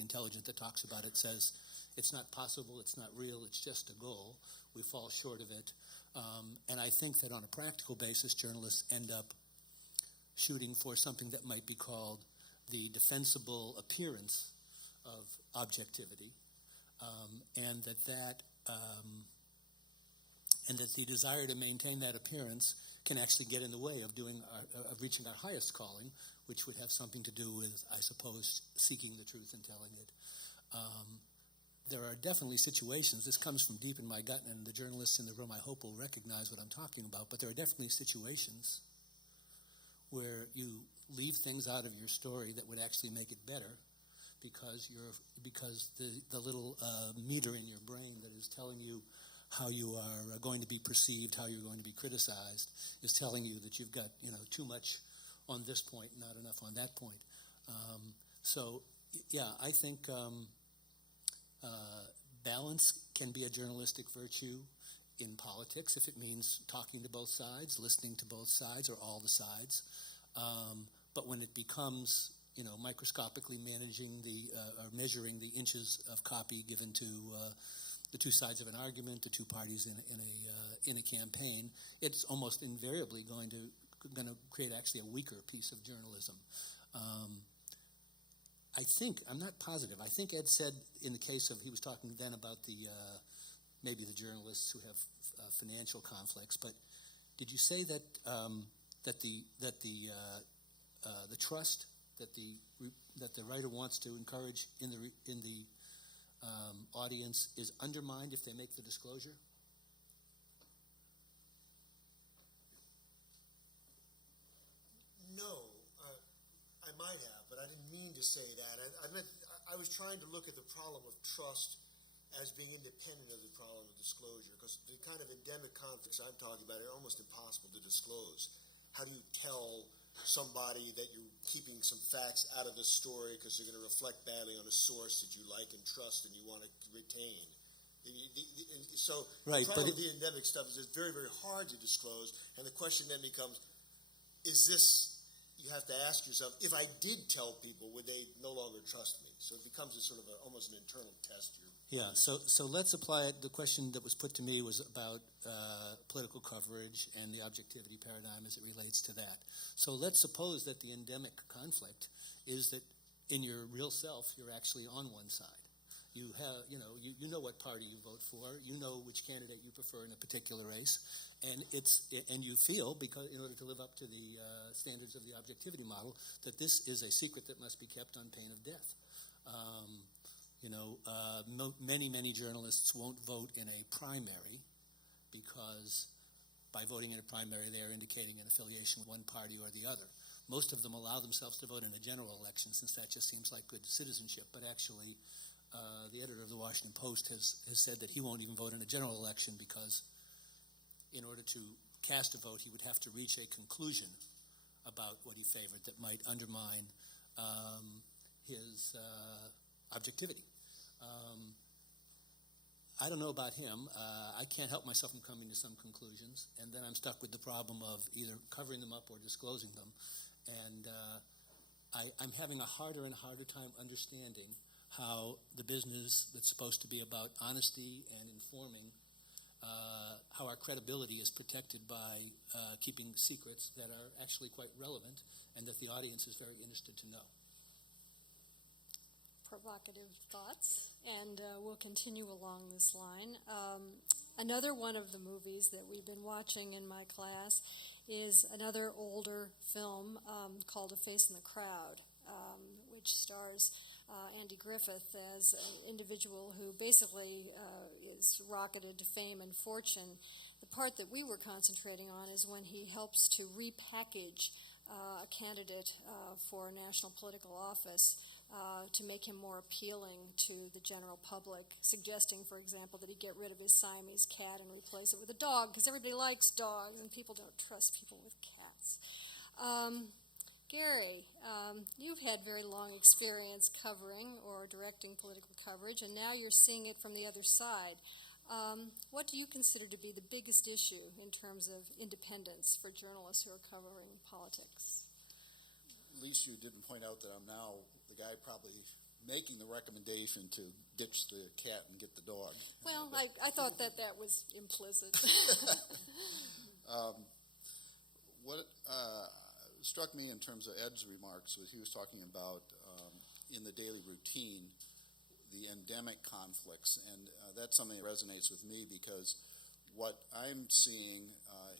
intelligent that talks about it says it's not possible, it's not real, it's just a goal. We fall short of it. And I think that on a practical basis, journalists end up shooting for something that might be called the defensible appearance of objectivity, and that the desire to maintain that appearance can actually get in the way of reaching our highest calling, which would have something to do with, I suppose, seeking the truth and telling it. There are definitely situations, this comes from deep in my gut, and the journalists in the room I hope will recognize what I'm talking about, but there are definitely situations where you leave things out of your story that would actually make it better because the little meter in your brain that is telling you how you are going to be perceived, how you're going to be criticized, is telling you that you've got too much on this point, not enough on that point. I think balance can be a journalistic virtue in politics if it means talking to both sides, listening to both sides or all the sides. But when it becomes microscopically measuring the inches of copy given to the two sides of an argument, the two parties in a campaign, it's almost invariably going to create actually a weaker piece of journalism. I'm not positive. I think Ed said in the case of, he was talking then about maybe the journalists who have financial conflicts, but did you say that the trust that the writer wants to encourage in the audience is undermined if they make the disclosure? No, I might have, but I didn't mean to say that. I was trying to look at the problem of trust as being independent of the problem of disclosure, because the kind of endemic conflicts I'm talking about are almost impossible to disclose. How do you tell somebody that you're keeping some facts out of the story because they're going to reflect badly on a source that you like and trust and you want to retain? Right, the problem with the endemic stuff is it's very, very hard to disclose, and the question then becomes, is this, you have to ask yourself, if I did tell people, would they no longer trust me? So it becomes almost an internal test. So let's apply it. The question that was put to me was about political coverage and the objectivity paradigm as it relates to that. So let's suppose that the endemic conflict is that in your real self, you're actually on one side. You have, you know what party you vote for. You know which candidate you prefer in a particular race, and you feel, because in order to live up to the standards of the objectivity model, that this is a secret that must be kept on pain of death. Many journalists won't vote in a primary because by voting in a primary they are indicating an affiliation with one party or the other. Most of them allow themselves to vote in a general election since that just seems like good citizenship, but actually the editor of the Washington Post has said that he won't even vote in a general election because in order to cast a vote he would have to reach a conclusion about what he favored that might undermine his objectivity. I don't know about him. I can't help myself from coming to some conclusions, and then I'm stuck with the problem of either covering them up or disclosing them. And I'm having a harder and harder time understanding how the business that's supposed to be about honesty and informing, how our credibility is protected by keeping secrets that are actually quite relevant and that the audience is very interested to know. Provocative thoughts, and we'll continue along this line. Another one of the movies that we've been watching in my class is another older film called A Face in the Crowd, which stars Andy Griffith as an individual who basically is rocketed to fame and fortune. The part that we were concentrating on is when he helps to repackage a candidate for a national political office to make him more appealing to the general public, suggesting, for example, that he get rid of his Siamese cat and replace it with a dog, because everybody likes dogs and people don't trust people with cats. Gary, you've had very long experience covering or directing political coverage, and now you're seeing it from the other side. What do you consider to be the biggest issue in terms of independence for journalists who are covering politics? At least you didn't point out that I'm now the guy probably making the recommendation to ditch the cat and get the dog. Well, I thought that was implicit. What struck me in terms of Ed's remarks was he was talking about in the daily routine the endemic conflicts, and that's something that resonates with me because what I'm seeing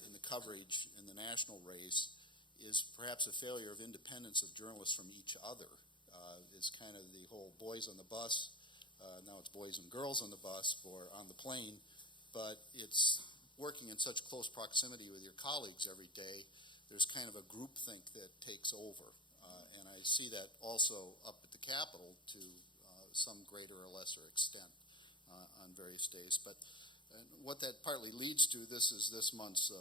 in the coverage in the national race is perhaps a failure of independence of journalists from each other. It's kind of the whole boys on the bus. Now it's boys and girls on the bus or on the plane, but it's working in such close proximity with your colleagues every day. There's kind of a groupthink that takes over, and I see that also up at the Capitol to some greater or lesser extent on various days. But what that partly leads to, this is this month's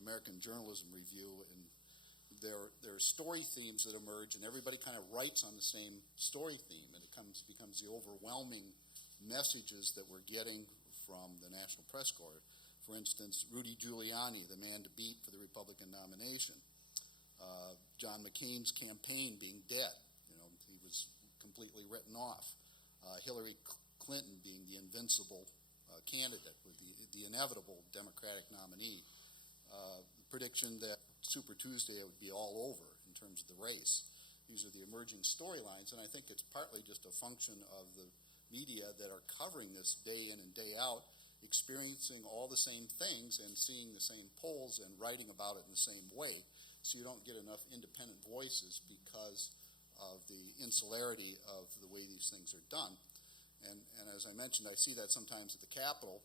American Journalism Review, and there are story themes that emerge, and everybody kind of writes on the same story theme, and it becomes the overwhelming messages that we're getting from the National Press Corps. For instance, Rudy Giuliani, the man to beat for the Republican nomination. John McCain's campaign being dead. He was completely written off. Hillary Clinton being the invincible candidate with the inevitable Democratic nominee. The prediction that Super Tuesday would be all over in terms of the race. These are the emerging storylines, and I think it's partly just a function of the media that are covering this day in and day out, experiencing all the same things and seeing the same polls and writing about it in the same way. So you don't get enough independent voices because of the insularity of the way these things are done. And as I mentioned, I see that sometimes at the Capitol.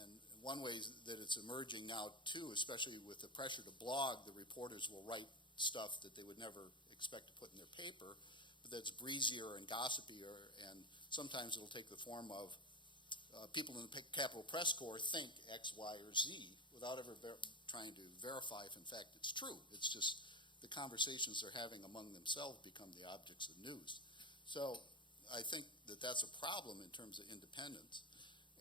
And one way that it's emerging now, too, especially with the pressure to blog, the reporters will write stuff that they would never expect to put in their paper, but that's breezier and gossipier, and sometimes it'll take the form of people in the Capitol Press Corps think X, Y, or Z without ever trying to verify if, in fact, it's true. It's just the conversations they're having among themselves become the objects of news. So I think that that's a problem in terms of independence.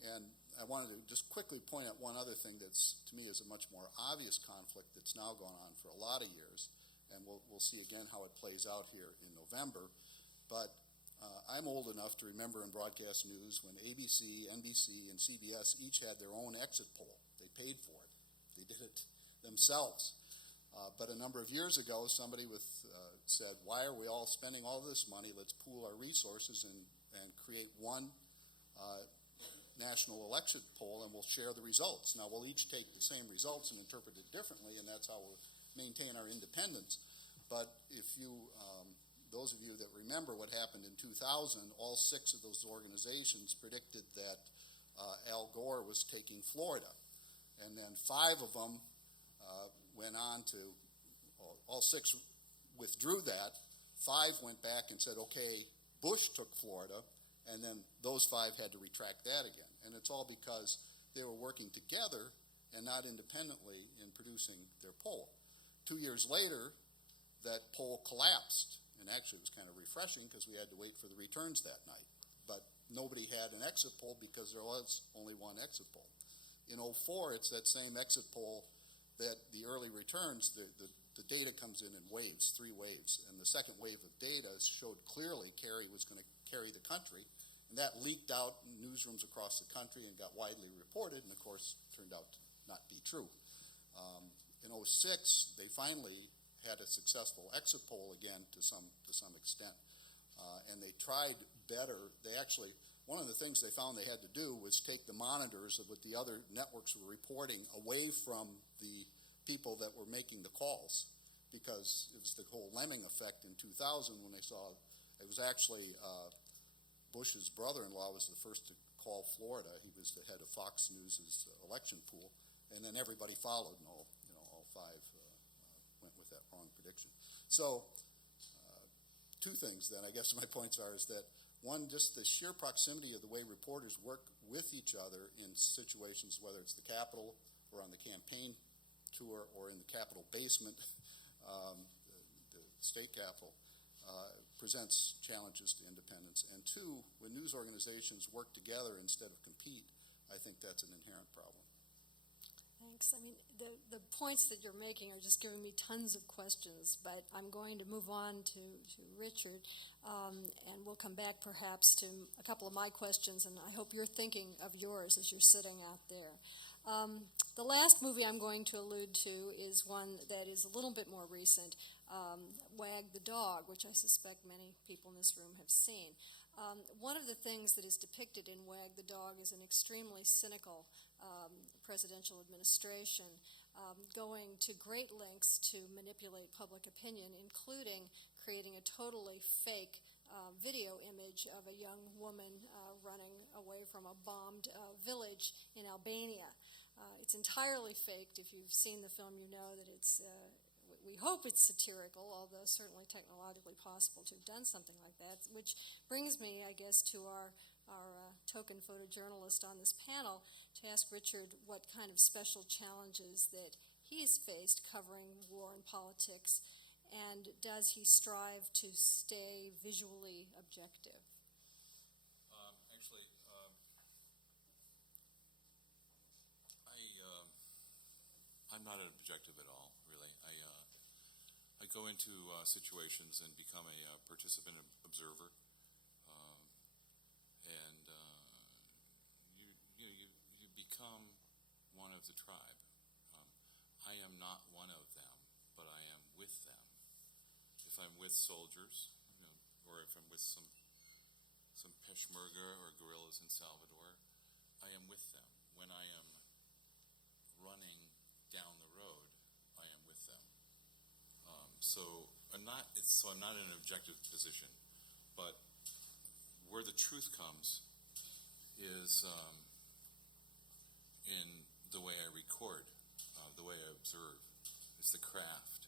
And I wanted to just quickly point out one other thing that's, to me, is a much more obvious conflict that's now gone on for a lot of years, and we'll see again how it plays out here in November. But I'm old enough to remember in broadcast news when ABC, NBC, and CBS each had their own exit poll. They paid for it. They did it themselves. But a number of years ago, somebody said, why are we all spending all this money? Let's pool our resources and and create one national election poll, and we'll share the results. Now, we'll each take the same results and interpret it differently, and that's how we'll maintain our independence. But if you, those of you that remember what happened in 2000, all 6 of those organizations predicted that Al Gore was taking Florida. And then 5 of them went on to, all 6 withdrew that. 5 went back and said, okay, Bush took Florida, and then those 5 had to retract that again. And it's all because they were working together and not independently in producing their poll. 2 years later, that poll collapsed. And actually, it was kind of refreshing because we had to wait for the returns that night. But nobody had an exit poll because there was only one exit poll. In 2004, it's that same exit poll that the early returns, the data comes in waves, 3 waves. And the second wave of data showed clearly Kerry was going to carry the country. And that leaked out in newsrooms across the country and got widely reported, and of course turned out to not be true. In 2006, they finally had a successful exit poll again to some extent, and they tried better. They actually, one of the things they found they had to do was take the monitors of what the other networks were reporting away from the people that were making the calls, because it was the whole lemming effect in 2000 when they saw it was actually Bush's brother-in-law was the first to call Florida. He was the head of Fox News' election pool, and then everybody followed, and all 5 went with that wrong prediction. So, 2 things then, I guess my points are, is that one, just the sheer proximity of the way reporters work with each other in situations, whether it's the Capitol or on the campaign tour or in the Capitol basement, the state Capitol, presents challenges to independence. And 2, when news organizations work together instead of compete, I think that's an inherent problem. Thanks. I mean, the points that you're making are just giving me tons of questions, but I'm going to move on to Richard, and we'll come back perhaps to a couple of my questions, and I hope you're thinking of yours as you're sitting out there. The last movie I'm going to allude to is one that is a little bit more recent, Wag the Dog, which I suspect many people in this room have seen. One of the things that is depicted in Wag the Dog is an extremely cynical presidential administration going to great lengths to manipulate public opinion, including creating a totally fake video image of a young woman running away from a bombed village in Albania. It's entirely faked. If you've seen the film, you know that it's, we hope it's satirical, although certainly technologically possible to have done something like that, which brings me, I guess, to our token photojournalist on this panel to ask Richard what kind of special challenges that he's faced covering war and politics, and does he strive to stay visually objective? I'm not an objective at all, really. I go into situations and become a participant observer, and you become one of the tribe. I am not one of them, but I am with them. If I'm with soldiers, or if I'm with some Peshmerga or guerrillas in Salvador, I am with them. When I am running down the road, I am with them. So I'm not in an objective position, but where the truth comes is in the way I record, the way I observe. It's the craft.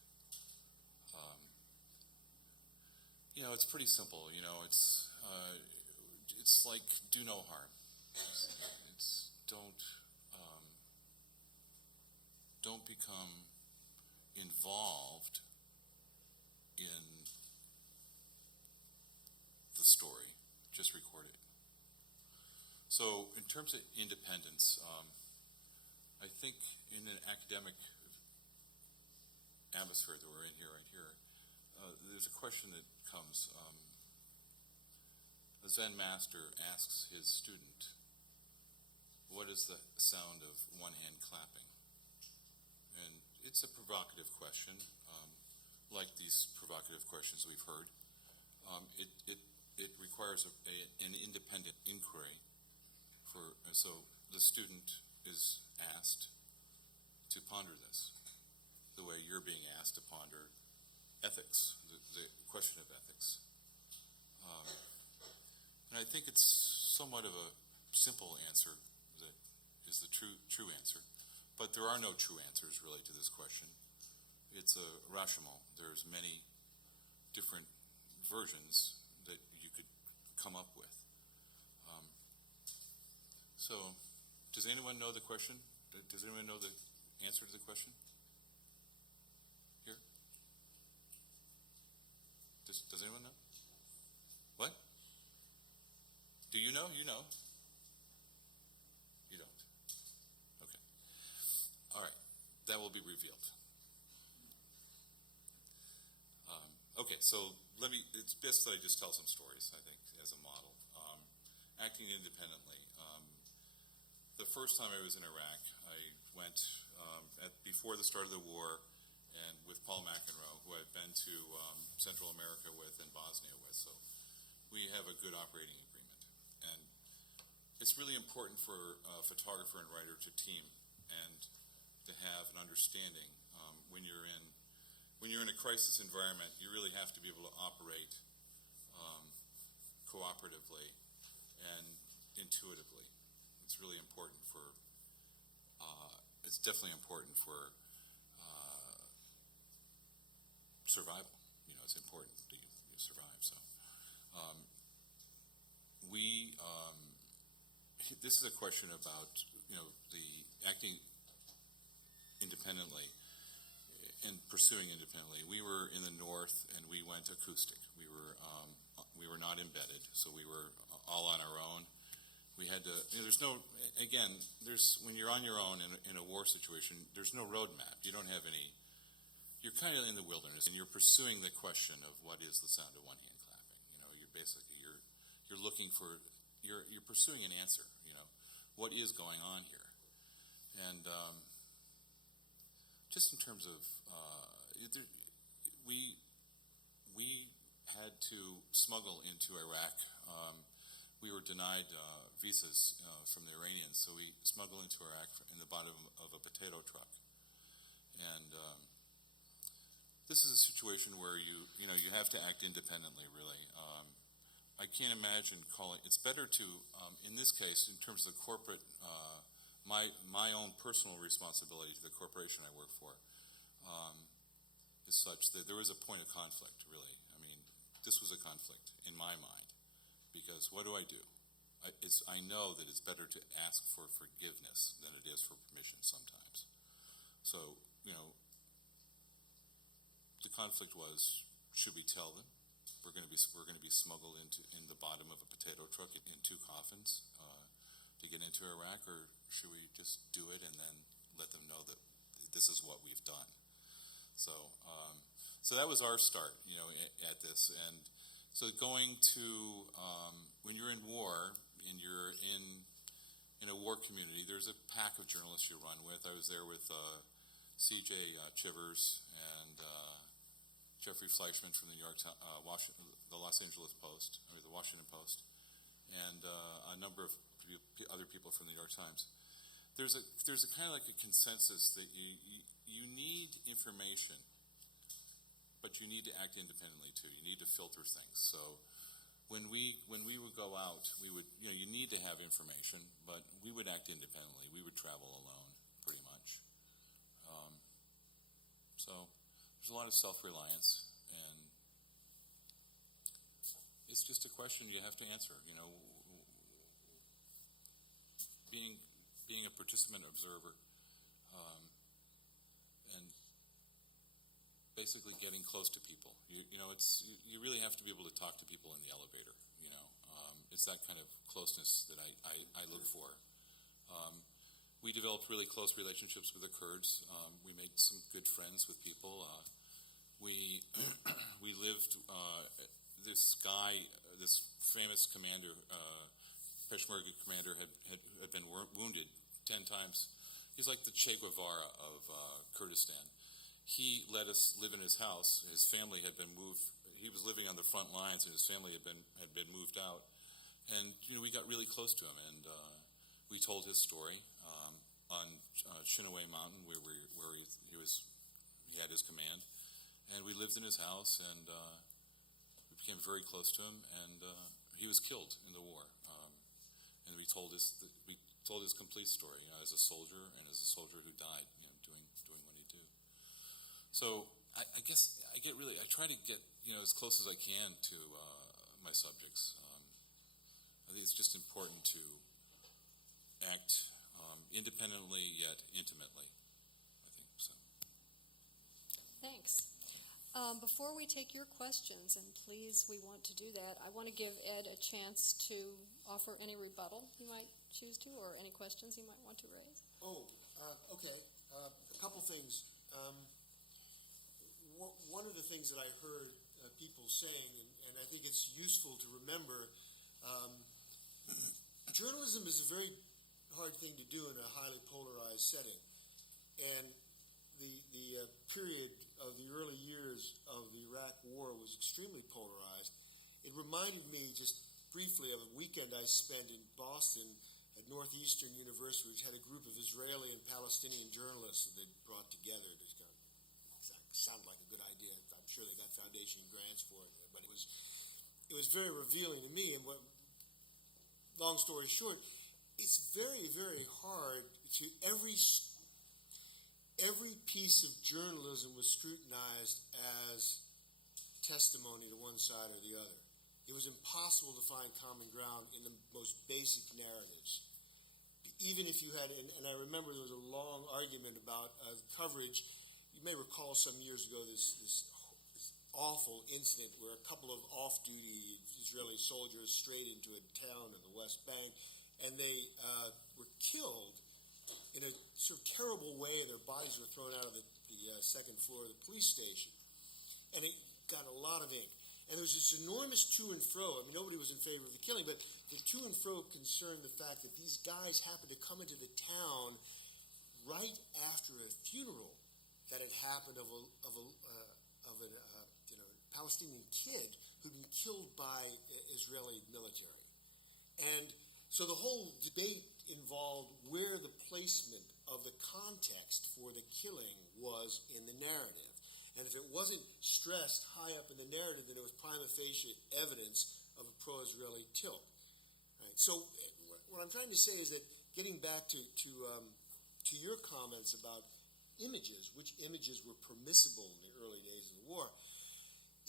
It's pretty simple. It's like do no harm. It's don't become involved in the story. Just record it. So in terms of independence, I think in an academic atmosphere that we're in here, right here, there's a question that comes. A Zen master asks his student, what is the sound of one hand clapping? And it's a provocative question, like these provocative questions we've heard. It it requires an independent inquiry so the student is asked to ponder this the way you're being asked to ponder ethics, the question of ethics. And I think it's somewhat of a simple answer that is the true answer, but there are no true answers really to this question. It's a rashomon. There's many different versions that you could come up with. So, does anyone know the question? Does anyone know the answer to the question? Here? Does anyone know? What? Do you know? You know. You don't. Okay. All right. That will be revealed. Okay, so it's best that I just tell some stories, I think, as a model. Acting independently. The first time I was in Iraq, I went before the start of the war, and with Paul McEnroe, who I've been to Central America with and Bosnia with, so we have a good operating agreement. And it's really important for a photographer and writer to team and to have an understanding when you're in a crisis environment. You really have to be able to operate cooperatively and intuitively. It's really important it's definitely important for survival. You know, it's important that you survive. So this is a question about, the acting independently and pursuing independently. We were in the north and we went acoustic. We were not embedded, so we were all on our own. We had to. When you're on your own in a war situation, there's no roadmap. You don't have any. You're kind of in the wilderness, and you're pursuing the question of what is the sound of one hand clapping. You're looking for. You're pursuing an answer. What is going on here, and just in terms of we had to smuggle into Iraq. We were denied visas from the Iranians, so we smuggled into Iraq in the bottom of a potato truck. And this is a situation where you have to act independently, really. I can't imagine calling. It's better to, in this case, in terms of the corporate, my own personal responsibility to the corporation I work for is such that there was a point of conflict, really. I mean, this was a conflict in my mind, because what do? I know that it's better to ask for forgiveness than it is for permission sometimes. So, the conflict was, should we tell them we're going to be smuggled in the bottom of a potato truck in 2 coffins to get into Iraq, or should we just do it and then let them know that this is what we've done? So that was our start, at this. And so going to when you're in war and you're in a war community, there's a pack of journalists you run with. I was there with C.J. Chivers and Jeffrey Fleischman from the the Washington Post, and a number of other people from the New York Times. There's a kind of like a consensus that you need information, but you need to act independently too. You need to filter things. So when we would go out, we would you need to have information, but we would act independently. We would travel alone, pretty much. So there's a lot of self-reliance, and it's just a question you have to answer. Being a participant observer, and basically getting close to people. You really have to be able to talk to people in the elevator. It's that kind of closeness that I look for. We developed really close relationships with the Kurds. We made some good friends with people. We lived. This guy, this famous commander, Peshmerga commander, had been wounded 10 times. He's like the Che Guevara of Kurdistan. He let us live in his house. His family had been moved. he was living on the front lines, and his family had been moved out. And we got really close to him, and we told his story on Chinaway Mountain, where he had his command, and we lived in his house, and we became very close to him. And he was killed in the war, and we told his complete story, as a soldier and as a soldier who died, doing what he did. So I guess I try to get as close as I can to my subjects. I think it's just important to act independently yet intimately, I think so. Thanks. Before we take your questions, and please, we want to do that, I want to give Ed a chance to offer any rebuttal he might choose to, or any questions he might want to raise. Okay. A couple things. One of the things that I heard people saying, and I think it's useful to remember, journalism is a very hard thing to do in a highly polarized setting. And the period of the early years of the Iraq War was extremely polarized. It reminded me just briefly of a weekend I spent in Boston at Northeastern University, which had a group of Israeli and Palestinian journalists that they'd brought together. It sounded like a good idea. I'm sure they got foundation grants for it, but it was very revealing to me. And long story short, it's very, very hard to every piece of journalism was scrutinized as testimony to one side or the other. It was impossible to find common ground in the most basic narratives. Even if you had, and I remember there was a long argument about coverage. You may recall some years ago this awful incident where a couple of off-duty Israeli soldiers strayed into a town in the West Bank, and they were killed in a sort of terrible way. Their bodies were thrown out of the second floor of the police station. And it got a lot of ink. And there was this enormous to and fro. I mean, nobody was in favor of the killing, but the to and fro concerned the fact that these guys happened to come into the town right after a funeral that had happened of a Palestinian kid who'd been killed by Israeli military. And so the whole debate involved where the placement of the context for the killing was in the narrative. And if it wasn't stressed high up in the narrative, then it was prima facie evidence of a pro-Israeli tilt. Right? So what I'm trying to say is that getting back to your comments about images, which images were permissible in the early days of the war,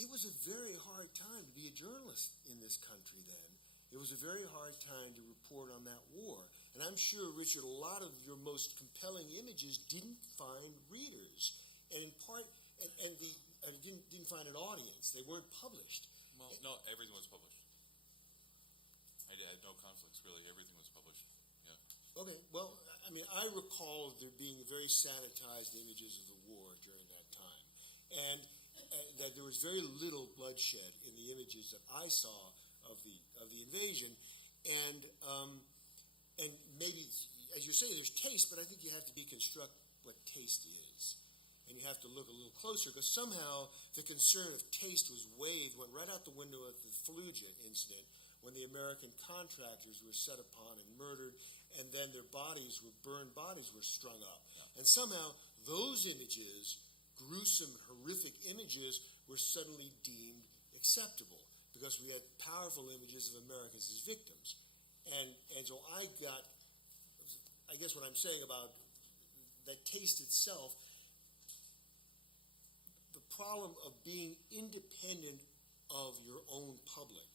it was a very hard time to be a journalist in this country then. It was a very hard time to report on that war. And I'm sure, Richard, a lot of your most compelling images didn't find readers. And in part, didn't find an audience. They weren't published. Well, no, everything was published. I had no conflicts, really. Everything was published. Yeah. Okay, well, I mean, I recall there being very sanitized images of the war during that time. And that there was very little bloodshed in the images that I saw of the invasion. And maybe, as you say, there's taste, but I think you have to deconstruct what taste is. And you have to look a little closer, because somehow the concern of taste went right out the window at the Fallujah incident, when the American contractors were set upon and murdered, and then their burned bodies were strung up. Yeah. And somehow those images, gruesome, horrific images, were suddenly deemed acceptable, because we had powerful images of Americans as victims. And so I guess what I'm saying about that taste itself, the problem of being independent of your own public,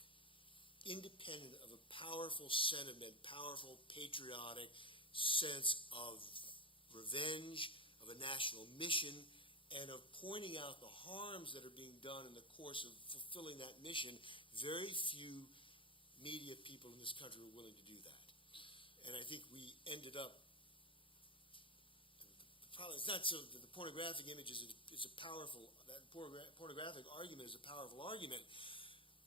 independent of a powerful sentiment, powerful patriotic sense of revenge, of a national mission, and of pointing out the harms that are being done in the course of fulfilling that mission. Very few media people in this country were willing to do that. And I think we ended up, it's not so that the pornographic image is a powerful, that pornographic argument is a powerful argument.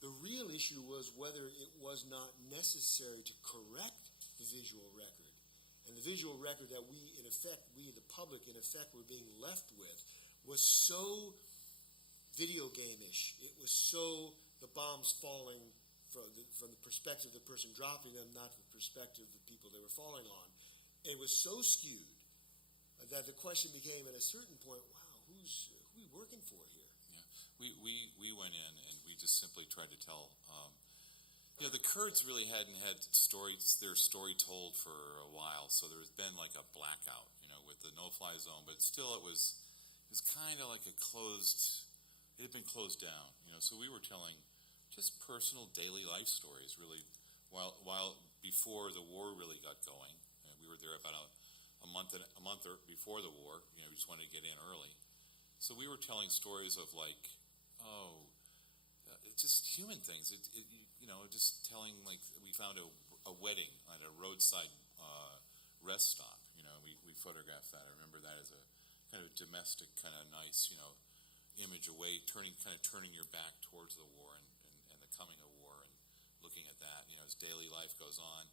The real issue was whether it was not necessary to correct the visual record. And the visual record that we, the public, in effect, were being left with was so video game-ish. It was so the bombs falling from the perspective of the person dropping them, not the perspective of the people they were falling on. It was so skewed that the question became at a certain point, wow, who are we working for here? Yeah, we went in and we just simply tried to tell. The Kurds really hadn't had their story told for a while, so there's been like a blackout, with the no-fly zone. But still, it was kind of like it had been closed down, So we were telling just personal daily life stories, really, while before the war really got going. We were there about a month or before the war. We just wanted to get in early, so we were telling stories of just human things. Just telling, like, we found a wedding at a roadside rest stop. We photographed that. I remember that as a kind of domestic, kind of nice, image away, turning your back towards the war and the coming of war, and looking at that, as daily life goes on.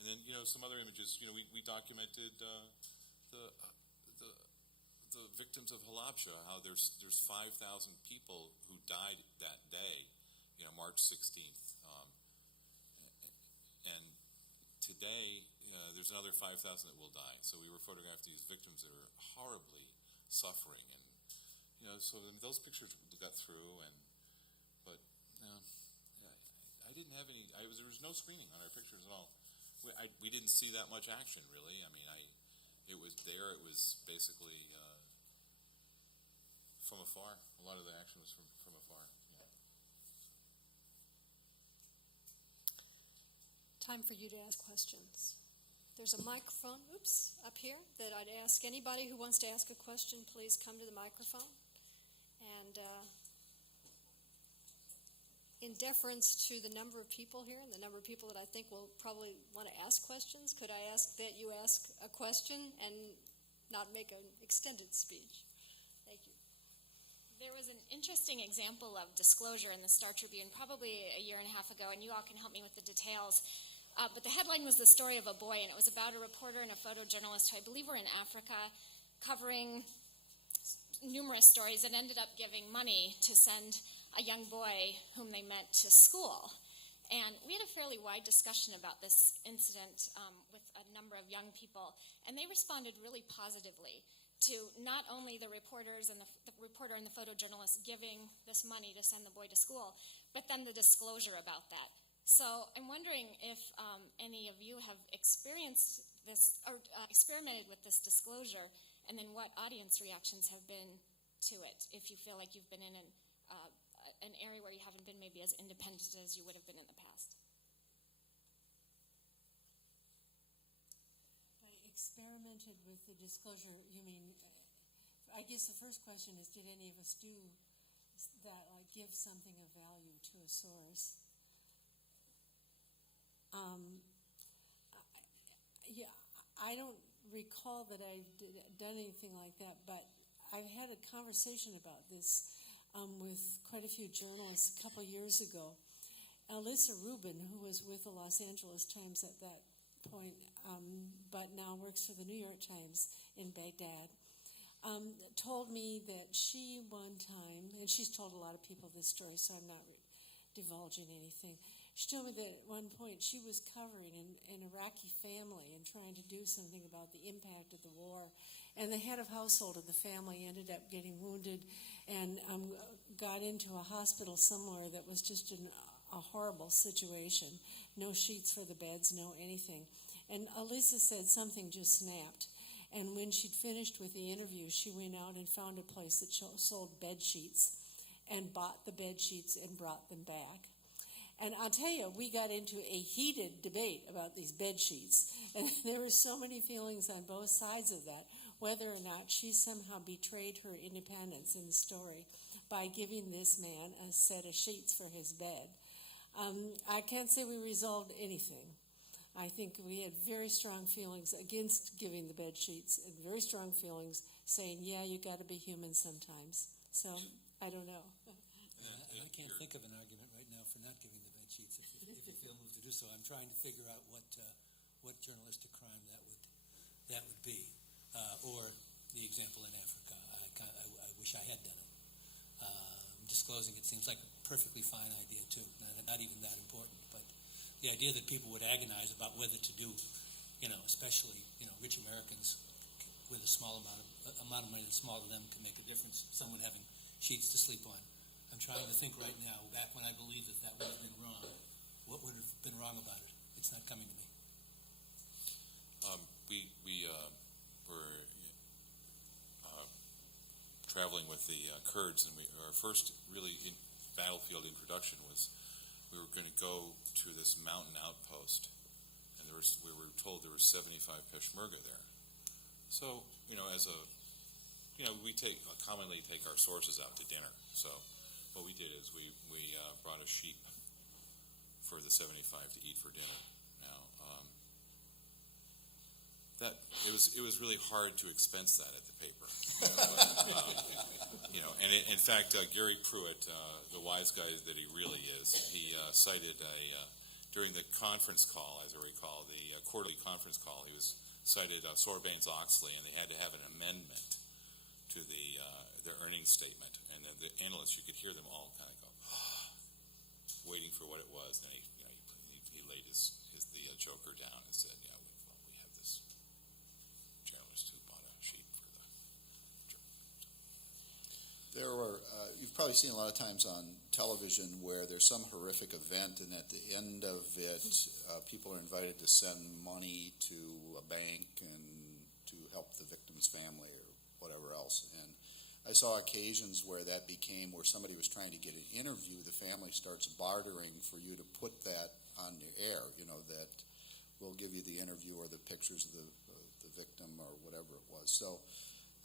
And then, some other images. We documented the victims of Halabja. How there's 5,000 people who died that day, March 16th. And today, there's another 5,000 that will die. So we were photographing these victims that are horribly suffering, and so those pictures got through. But I didn't have any. There was no screening on our pictures at all. We didn't see that much action, really. I mean, it was there. It was basically from afar. A lot of the action was from afar. Yeah. Time for you to ask questions. There's a microphone, up here, that I'd ask anybody who wants to ask a question, please come to the microphone. And in deference to the number of people here and the number of people that I think will probably want to ask questions, could I ask that you ask a question and not make an extended speech? Thank you. There was an interesting example of disclosure in the Star Tribune probably a year and a half ago, and you all can help me with the details. But the headline was the story of a boy, and it was about a reporter and a photojournalist who I believe were in Africa covering numerous stories and ended up giving money to send a young boy whom they met to school. And we had a fairly wide discussion about this incident with a number of young people, and they responded really positively to not only the reporters and the reporter and the photojournalist giving this money to send the boy to school, but then the disclosure about that. So I'm wondering if any of you have experienced this or experimented with this disclosure, and then what audience reactions have been to it, if you feel like you've been in an area where you haven't been maybe as independent as you would have been in the past. By experimented with the disclosure, you mean, I guess the first question is, did any of us do that, like give something of value to a source? I don't recall that I've done anything like that, but I've had a conversation about this with quite a few journalists a couple years ago. Alyssa Rubin, who was with the Los Angeles Times at that point, but now works for the New York Times in Baghdad, told me that she one time, and she's told a lot of people this story, so I'm not divulging anything. She told me that at one point she was covering an Iraqi family and trying to do something about the impact of the war. And the head of household of the family ended up getting wounded and got into a hospital somewhere that was just a horrible situation. No sheets for the beds, no anything. And Alyssa said something just snapped. And when she'd finished with the interview, she went out and found a place that sold bed sheets and bought the bed sheets and brought them back. And I'll tell you, we got into a heated debate about these bed sheets. And there were so many feelings on both sides of that, whether or not she somehow betrayed her independence in the story by giving this man a set of sheets for his bed. I can't say we resolved anything. I think we had very strong feelings against giving the bed sheets and very strong feelings saying, yeah, you got to be human sometimes. So I don't know. I can't think of an argument right now for not giving the bed sheets if you feel moved to do so. I'm trying to figure out what journalistic crime that would be, or the example in Africa. I wish I had done it. disclosing it seems like a perfectly fine idea too, not even that important. But the idea that people would agonize about whether to do, especially rich Americans with a small amount of money that's small to them can make a difference. Someone having sheets to sleep on. I'm trying to think right now, back when I believed that would have been wrong, what would have been wrong about it? It's not coming to me. We were traveling with the Kurds, and our first really battlefield introduction was we were going to go to this mountain outpost, and we were told there were 75 Peshmerga there. So, we commonly take our sources out to dinner. So what we did is we brought a sheep for the 75 to eat for dinner. Now, it was really hard to expense that at the paper. And in fact, Gary Pruitt, the wise guy that he really is, he cited during the conference call, as I recall, the quarterly conference call, he cited Sarbanes-Oxley, and they had to have an amendment to their earnings statement. And the analysts, you could hear them all kind of go, waiting for what it was. And he laid the joker down and said, we have this journalist who bought a sheep for the joke. There were, you've probably seen a lot of times on television where there's some horrific event, and at the end of it, people are invited to send money to a bank and to help the victim's family or whatever else. And I saw occasions where that became where somebody was trying to get an interview, the family starts bartering for you to put that on the air, that we'll give you the interview or the pictures of the victim or whatever it was. So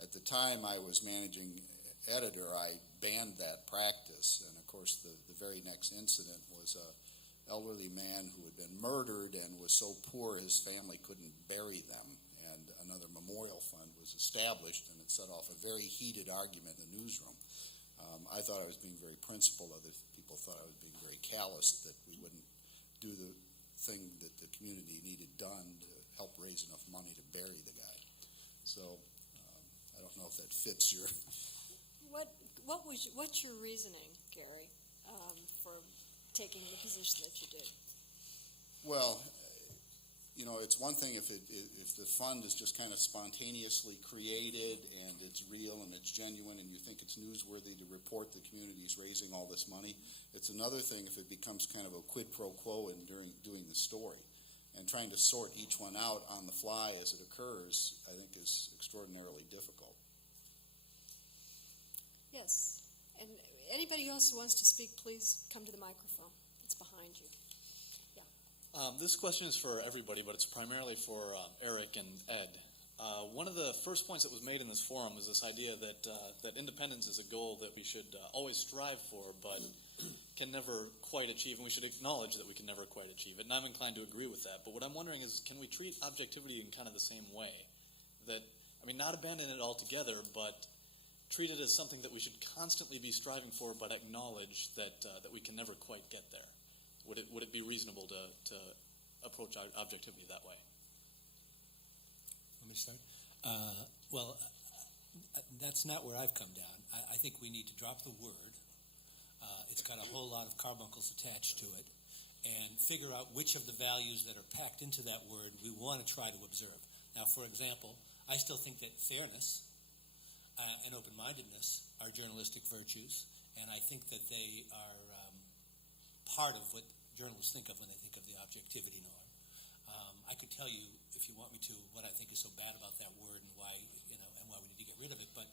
at the time I was managing editor, I banned that practice. And of course the very next incident was a elderly man who had been murdered and was so poor his family couldn't bury them. And another memorial fund was established, and it set off a very heated argument in the newsroom. I thought I was being very principled. Other people thought I was being very callous, that we wouldn't do the thing that the community needed done to help raise enough money to bury the guy. So I don't know if that fits your... What's your reasoning, Gary, for taking the position that you did? Well, it's one thing if the fund is just kind of spontaneously created and it's real and it's genuine and you think it's newsworthy to report the community is raising all this money. It's another thing if it becomes kind of a quid pro quo during doing the story. And trying to sort each one out on the fly as it occurs, I think, is extraordinarily difficult. Yes. And anybody else who wants to speak, please come to the microphone. It's behind you. This question is for everybody, but it's primarily for Eric and Ed. One of the first points that was made in this forum was this idea that independence is a goal that we should always strive for, but can never quite achieve, and we should acknowledge that we can never quite achieve it. And I'm inclined to agree with that. But what I'm wondering is, can we treat objectivity in kind of the same way? Not abandon it altogether, but treat it as something that we should constantly be striving for, but acknowledge that we can never quite get there. Would it be reasonable to approach objectivity that way? Let me start. That's not where I've come down. I think we need to drop the word. It's got a whole lot of carbuncles attached to it, and figure out which of the values that are packed into that word we want to try to observe. Now, for example, I still think that fairness and open-mindedness are journalistic virtues, and I think that they are part of what journalists think of when they think of the objectivity norm. I could tell you, if you want me to, what I think is so bad about that word and why we need to get rid of it. But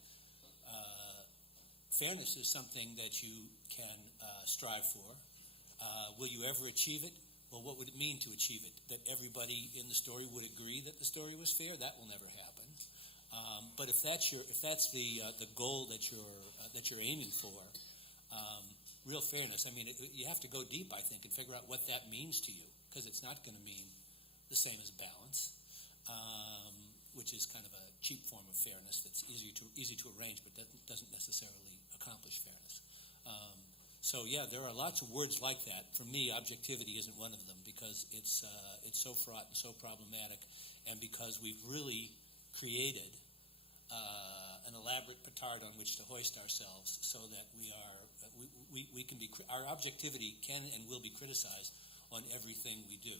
fairness is something that you can strive for. Will you ever achieve it? Well, what would it mean to achieve it? That everybody in the story would agree that the story was fair? That will never happen. But if that's the goal that you're aiming for, real fairness. You have to go deep, I think, and figure out what that means to you, because it's not going to mean the same as balance, which is kind of a cheap form of fairness that's easy to arrange, but that doesn't necessarily accomplish fairness. There are lots of words like that. For me, objectivity isn't one of them, because it's so fraught and so problematic, and because we've really created an elaborate petard on which to hoist ourselves, so that we can be, our objectivity can and will be criticized on everything we do.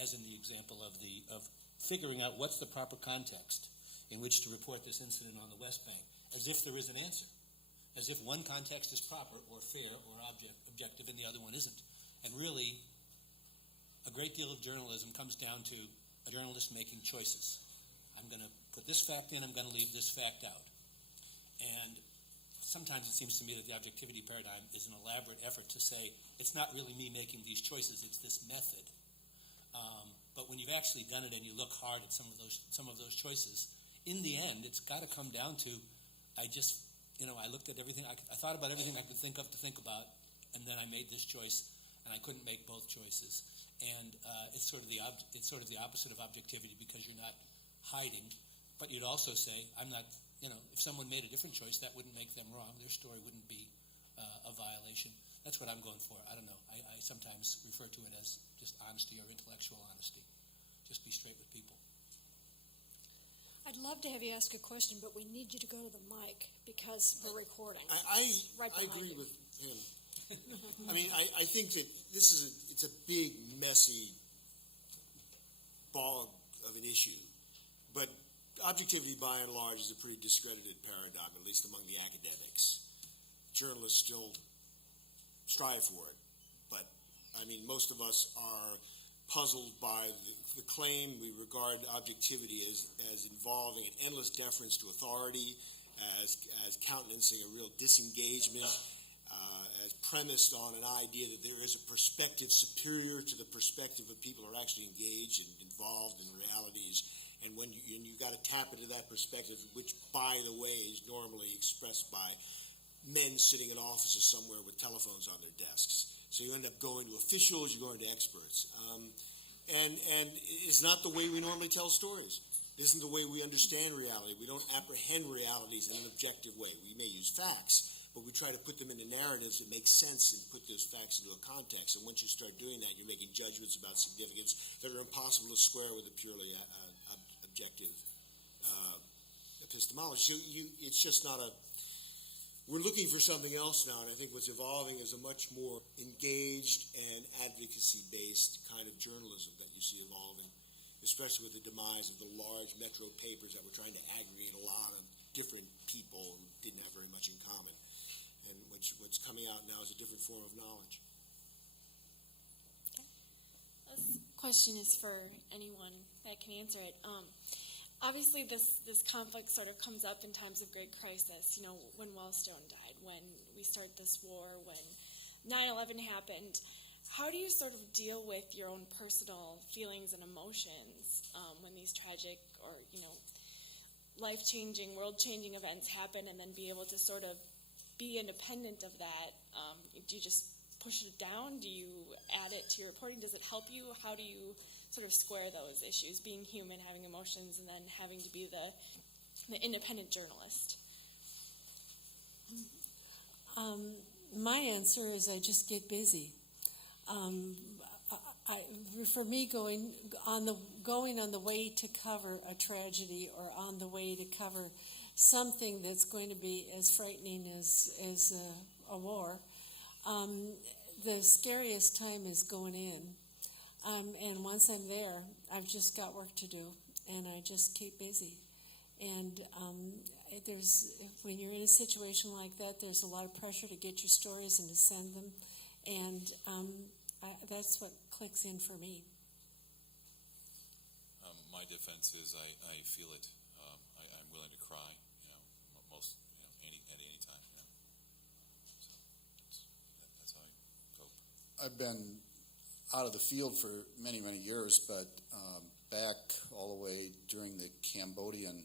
As in the example of figuring out what's the proper context in which to report this incident on the West Bank, as if there is an answer, as if one context is proper or fair or objective and the other one isn't. And really, a great deal of journalism comes down to a journalist making choices. I'm going to put this fact in, I'm going to leave this fact out. And sometimes it seems to me that the objectivity paradigm is an elaborate effort to say, it's not really me making these choices, it's this method. But when you've actually done it and you look hard at some of those choices, in the end, it's got to come down to, I looked at everything, I thought about everything I could think of to think about, and then I made this choice, and I couldn't make both choices. And it's sort of the opposite of objectivity, because you're not hiding, but you'd also say, I'm not, if someone made a different choice, that wouldn't make them wrong. Their story wouldn't be a violation. That's what I'm going for. I don't know. I sometimes refer to it as just honesty or intellectual honesty. Just be straight with people. I'd love to have you ask a question, but we need you to go to the mic because we're recording. I agree with him. I mean, I think that it's a big, messy bog of an issue. But objectivity, by and large, is a pretty discredited paradigm, at least among the academics. Journalists still strive for it. But, I mean, most of us are puzzled by the claim. We regard objectivity as involving an endless deference to authority, as countenancing a real disengagement, as premised on an idea that there is a perspective superior to the perspective of people who are actually engaged and involved in realities. And when you got to tap into that perspective, which, by the way, is normally expressed by men sitting in offices somewhere with telephones on their desks. So you end up going to officials, you're going to experts. And it's not the way we normally tell stories. It isn't the way we understand reality. We don't apprehend realities in an objective way. We may use facts, but we try to put them into narratives that make sense and put those facts into a context. And once you start doing that, you're making judgments about significance that are impossible to square with a purely objective epistemology. So it's just not a... We're looking for something else now, and I think what's evolving is a much more engaged and advocacy-based kind of journalism that you see evolving, especially with the demise of the large metro papers that were trying to aggregate a lot of different people who didn't have very much in common. And what's coming out now is a different form of knowledge. Okay. This question is for anyone that can answer it. Obviously, this conflict sort of comes up in times of great crisis. When Wellstone died, when we start this war, when 9/11 happened. How do you sort of deal with your own personal feelings and emotions when these tragic or life-changing, world-changing events happen, and then be able to sort of be independent of that? Do you just push it down? Do you add it to your reporting? Does it help you? How do you sort of square those issues, being human, having emotions, and then having to be the independent journalist? My answer is I just get busy. For me, going on the way to cover a tragedy or on the way to cover something that's going to be as frightening as a war, the scariest time is going in. And once I'm there, I've just got work to do, and I just keep busy. And when you're in a situation like that, there's a lot of pressure to get your stories and to send them, and that's what clicks in for me. My defense is I feel it. I'm willing to cry, at any time. So that's how I cope. I've been out of the field for many, many years, but back all the way during the Cambodian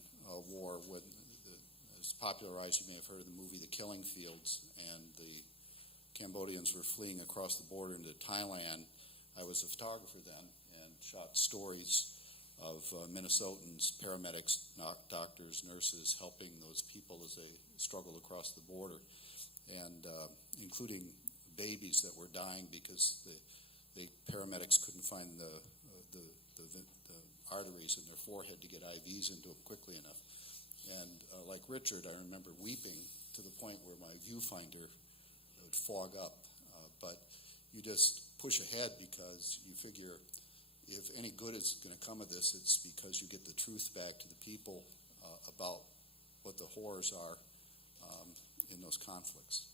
War, when it was popularized, you may have heard of the movie The Killing Fields, and the Cambodians were fleeing across the border into Thailand. I was a photographer then and shot stories of Minnesotans, paramedics, doctors, nurses, helping those people as they struggled across the border, and including babies that were dying because the paramedics couldn't find the arteries in their forehead to get IVs into them quickly enough. And like Richard, I remember weeping to the point where my viewfinder would fog up. But you just push ahead because you figure if any good is going to come of this, it's because you get the truth back to the people about what the horrors are in those conflicts.